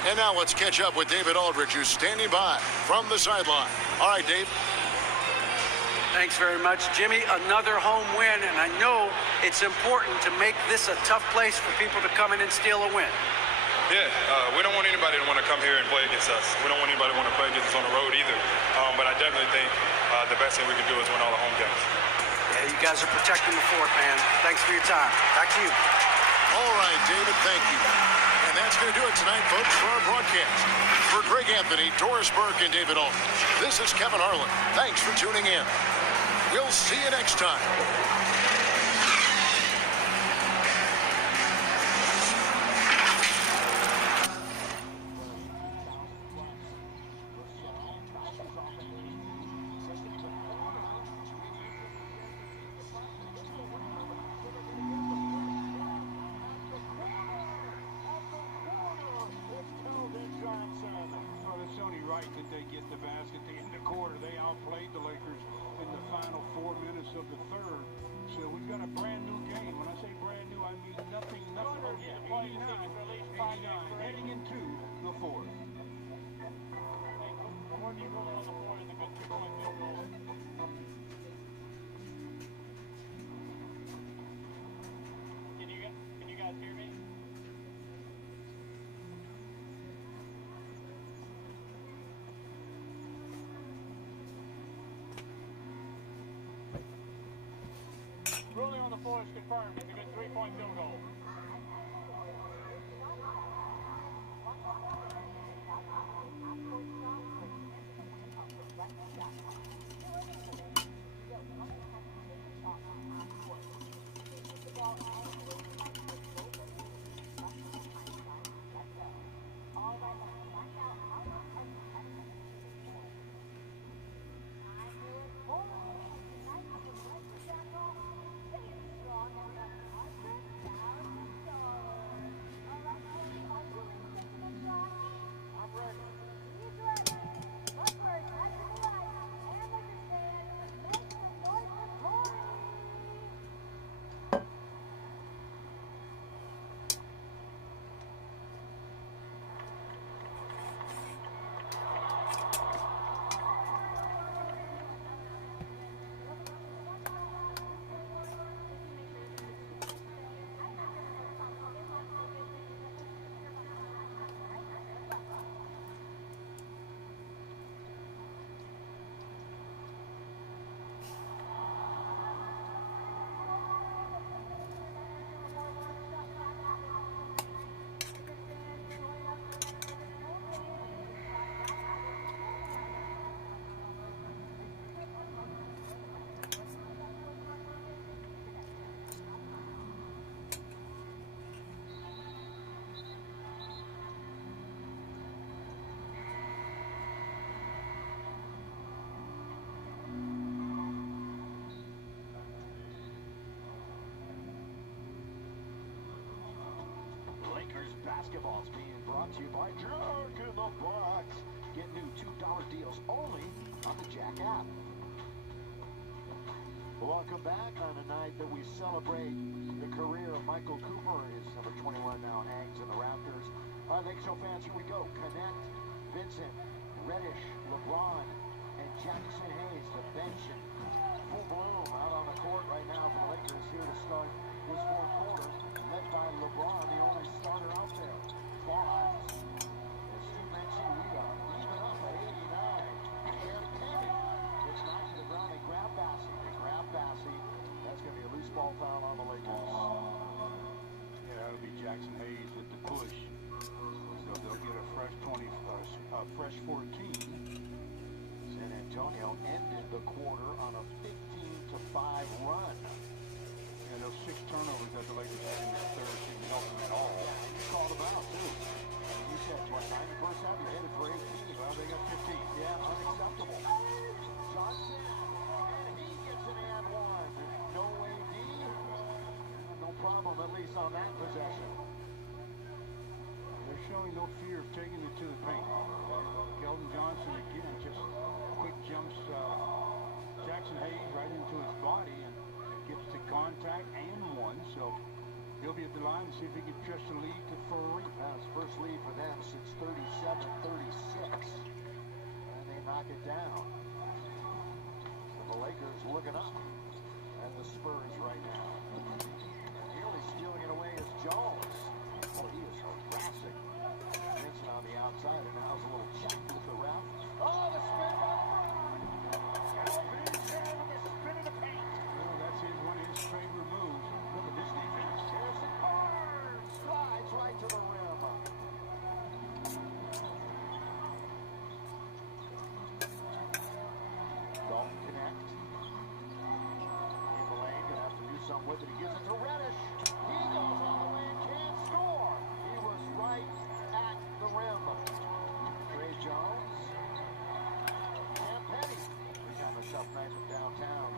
And now let's catch up with David Aldridge, who's standing by from the sideline. All right, Dave. Thanks very much, Jimmy. Another home win, and I know it's important to make this a tough place for people to come in and steal a win. Yeah, we don't want anybody to want to come here and play against us. We don't want anybody to want to play against us on the road either. But I definitely think the best thing we can do is win all the home games. Yeah, you guys are protecting the fort, man. Thanks for your time. Back to you. All right, David, thank you. And that's going to do it tonight, folks, for our broadcast. For Greg Anthony, Doris Burke, and David Aldridge, this is Kevin Harlan. Thanks for tuning in. We'll see you next time. That they get the basket in the quarter. They outplayed the Lakers in the final 4 minutes of the third. So we've got a brand new game. When I say brand new, I mean nothing. Oh, yeah, 89, heading into the fourth. When you go on the floor is a good three-point field goal. Can you guys hear me? Ruling on the floor is confirmed. It's a good three-point field goal. Basketball's being brought to you by Jack in the Box. Get new $2 deals only on the Jack app. Welcome back on a night that we celebrate the career of Michael Cooper. His number 21 now hangs in the rafters. All right, Lake Show fans, here we go. Connect, Vincent, Reddish, LeBron, and Jackson Hayes, the bench in full bloom out on the court right now for the Lakers here to start this fourth quarter, led by LeBron, the only starter out there. Fox, as Stu mentioned, we are even up at 89. And Penny gets knocked to the ground and grab Bassey. Bassey. That's going to be a loose ball foul on the Lakers. Yeah, that'll be Jackson Hayes at the push. So they'll get a fresh 14. San Antonio ended the quarter on a 15-5 run. And those 6 turnovers that the Lakers had in that third didn't help them at all. Yeah, and you called them out, too. And you said, what, 9 first half, you're headed for 18. Well, they got 15. Yeah, unacceptable. Johnson. No AD, no problem, at least on that possession. They're showing no fear of taking it to the paint. Keldon Johnson again just quick jumps Jackson Hayes right into his body and gets to contact and one. So he'll be at the line and see if he can stretch the lead to 3. That's first lead for them since 37-36. And they knock it down. So the Lakers looking up. And the Spurs right now. And nearly stealing it away is Jones. Oh, he is harassing Vincent on the outside, and now it's a little check with the ref. Oh, the spin by LeBron! The spin in the paint. Well, that's one of his favorite moves. Look at this defense. Harrison Barnes slides right to the rim. Dalton connect. Something with it. He gives it to Reddish. He goes all the way and can't score. He was right at the rim. Trey Jones. Cam Penny. He's having a tough night from downtown.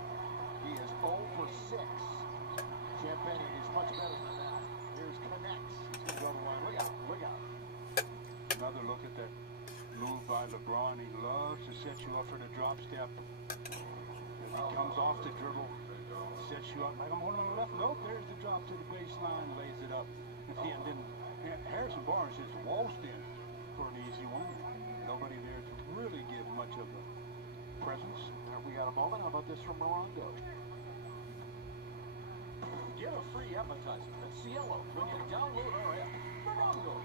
He is 0 for 6. Cam Penny is much better than that. Here's Connects. He's going to go to the line. Look out. Look out. Another look at that move by LeBron. He loves to set you up for the drop step. As he comes off the dribble. Sets you up like I'm one on the left. Nope, there's the drop to the baseline, lays it up. And then Harrison Barnes just waltzed in for an easy one. Nobody there to really give much of a presence. We got a moment. How about this from Morongo? Get a free appetizer at Cielo when you download our app. Morongo.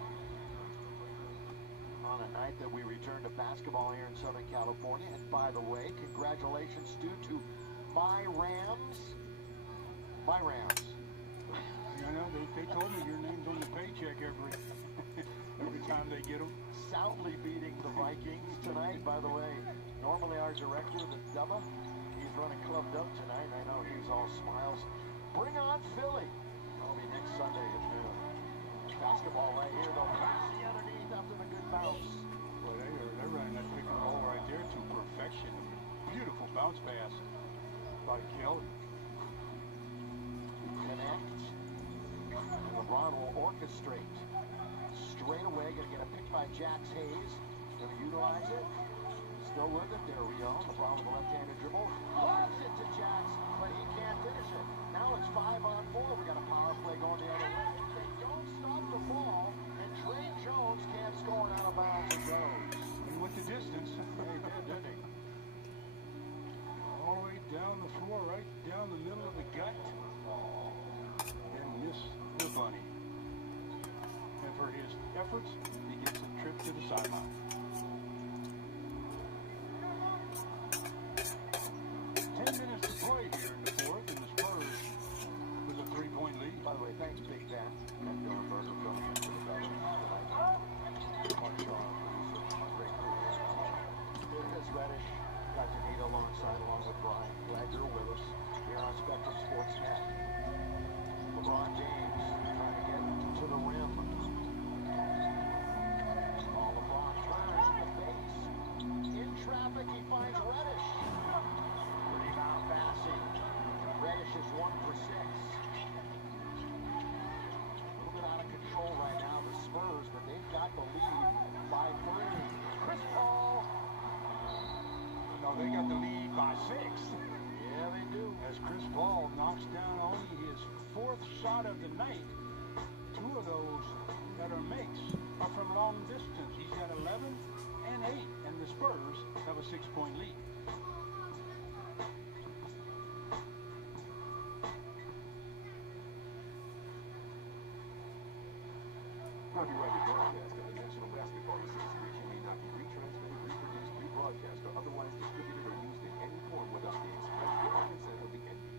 On a night that we return to basketball here in Southern California. And by the way, congratulations to my Rams. My Rams. I know, they told me your name's on the paycheck every time they get them. Soundly beating the Vikings tonight, by the way. Normally our director, the Dubba, he's running clubbed up tonight. I know he's all smiles. Bring on Philly. That'll be next Sunday at noon. Basketball right here, though. Bassey underneath after the good bounce. Well, they're running that pick and roll right there to perfection. Beautiful bounce pass by Keldon. Connect. And LeBron will orchestrate. Straight away, going to get a pick by Jax Hayes. Going to utilize it. Still with it. There we go. LeBron with a left-handed dribble. Loves it to Jax, but he can't finish it. Now it's 5-on-4. We got a power play going the other way. They don't stop the ball, and Trey Jones can't score out of bounds and goes. And with the distance, he did, didn't he? All the way down the floor, right down the middle of the gut. And miss the bunny. And for his efforts, he gets a trip to the sideline. 10 minutes to play here in the fourth, and the Spurs with a 3-point lead. By the way, thanks, Big Ben. And Dylan Berger filling in for the Belgians tonight. Mark Shaw, great crew here. Here's Reddish. Got Danita alongside, along with Brian. Glad you're with us here on Spectrum Sports Net. LeBron James trying to get to the rim. Oh, LeBron trying out of the night, 2 of those that are makes are from long distance. He's got 11 and 8, and the Spurs have a 6-point lead. Copyrighted broadcast of the National Basketball Association may not be retransmitted, reproduced, rebroadcast, or otherwise distributed or used in any form without the express written consent of the NBA.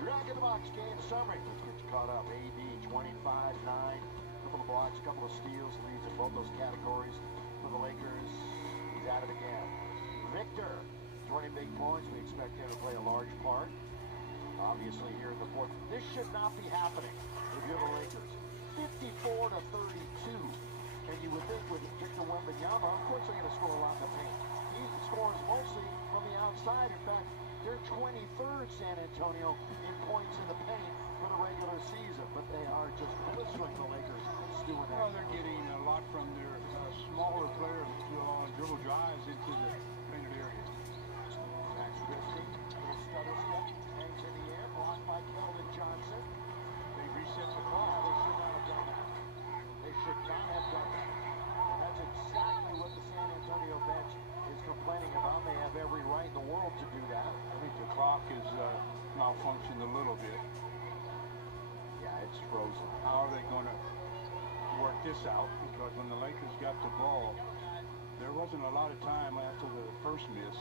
Back in the box game summary. Let's get you caught up. AD 25-9. Couple of blocks, couple of steals, leads in both those categories for the Lakers. He's at it again. Victor, 20 big points. We expect him to play a large part. Obviously here in the fourth. This should not be happening if you're the Lakers. 54-32. And you would think with Victor Wembanyama, of course they're going to score a lot in the paint. He scores mostly from the outside. In fact, they're 23rd, San Antonio, in points in the paint for the regular season, but they are just blistering the Lakers doing that. Well, they're getting a lot from their smaller players that do dribble drives into the painted area. Max Christie, little stutter step, hangs in the air, blocked by Keldon Johnson. They reset the clock. They should not have done that. They should not have done that. And that's exactly what the San Antonio bench is complaining about. They have every right in the world to do that. I think the clock is malfunctioned a little bit. Yeah, it's frozen. How are they going to work this out? Because when the Lakers got the ball, there wasn't a lot of time after the first miss.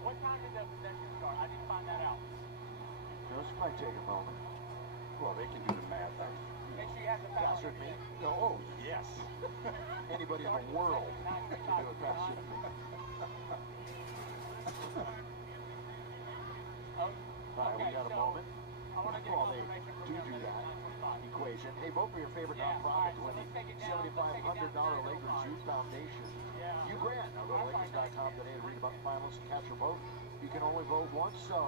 What time did the possession start? I didn't find that out. This might take a moment. Well, they can do the math. Make sure you have the foul. Faster than me? No, oh, yes. Anybody in the world can do it faster than me. All right, we got a moment. Well, they do that equation. Hey, vote for your favorite nonprofit to win the $7,500 Lakers Youth Foundation. You grant. Now go to Lakers.com today to read about the finals and cast your vote. You can only vote once, so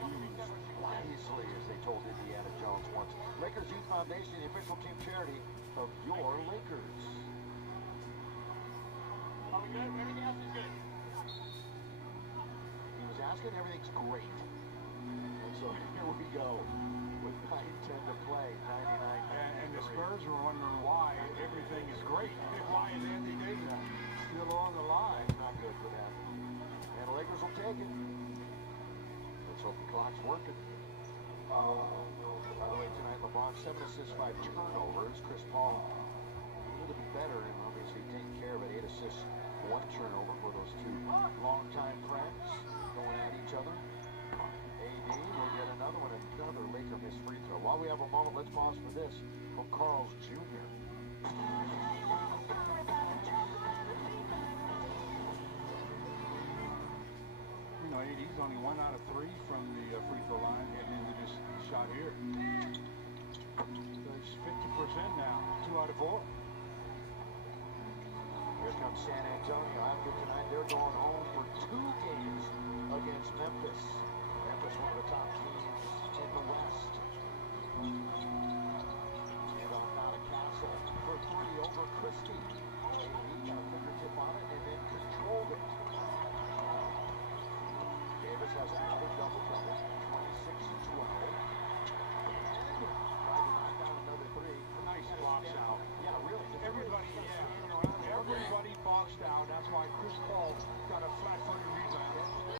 choose wisely, as they told Indiana Jones once. Lakers Youth Foundation, the official team charity of your Lakers. Are we good? Everything else is good. He was asking, everything's great. And so here we go with 9:10 to play, 99. And the Spurs were wondering why everything is great. Why is Anthony Davis still on the line? Not good for them. And the Lakers will take it. Let's hope the clock's working. By the way, tonight, LeBron, 7 assists, 5 turnovers. Chris Paul, a little bit better and obviously taking care of it. 8 assists, 1 turnover for those two longtime friends going at each other. AD will get another one, another Laker missed free throw. While we have a moment, let's pause for this from Carl's Jr. made. He's only 1 out of 3 from the free throw line heading into this shot here. So it's 50% now, 2 out of 4. Here comes San Antonio. After tonight, they're going home for 2 games against Memphis. Memphis, one of the top teams in the West. And on Castle for 3 over Christie. He got a fingertip on it and then controlled it. Davis has a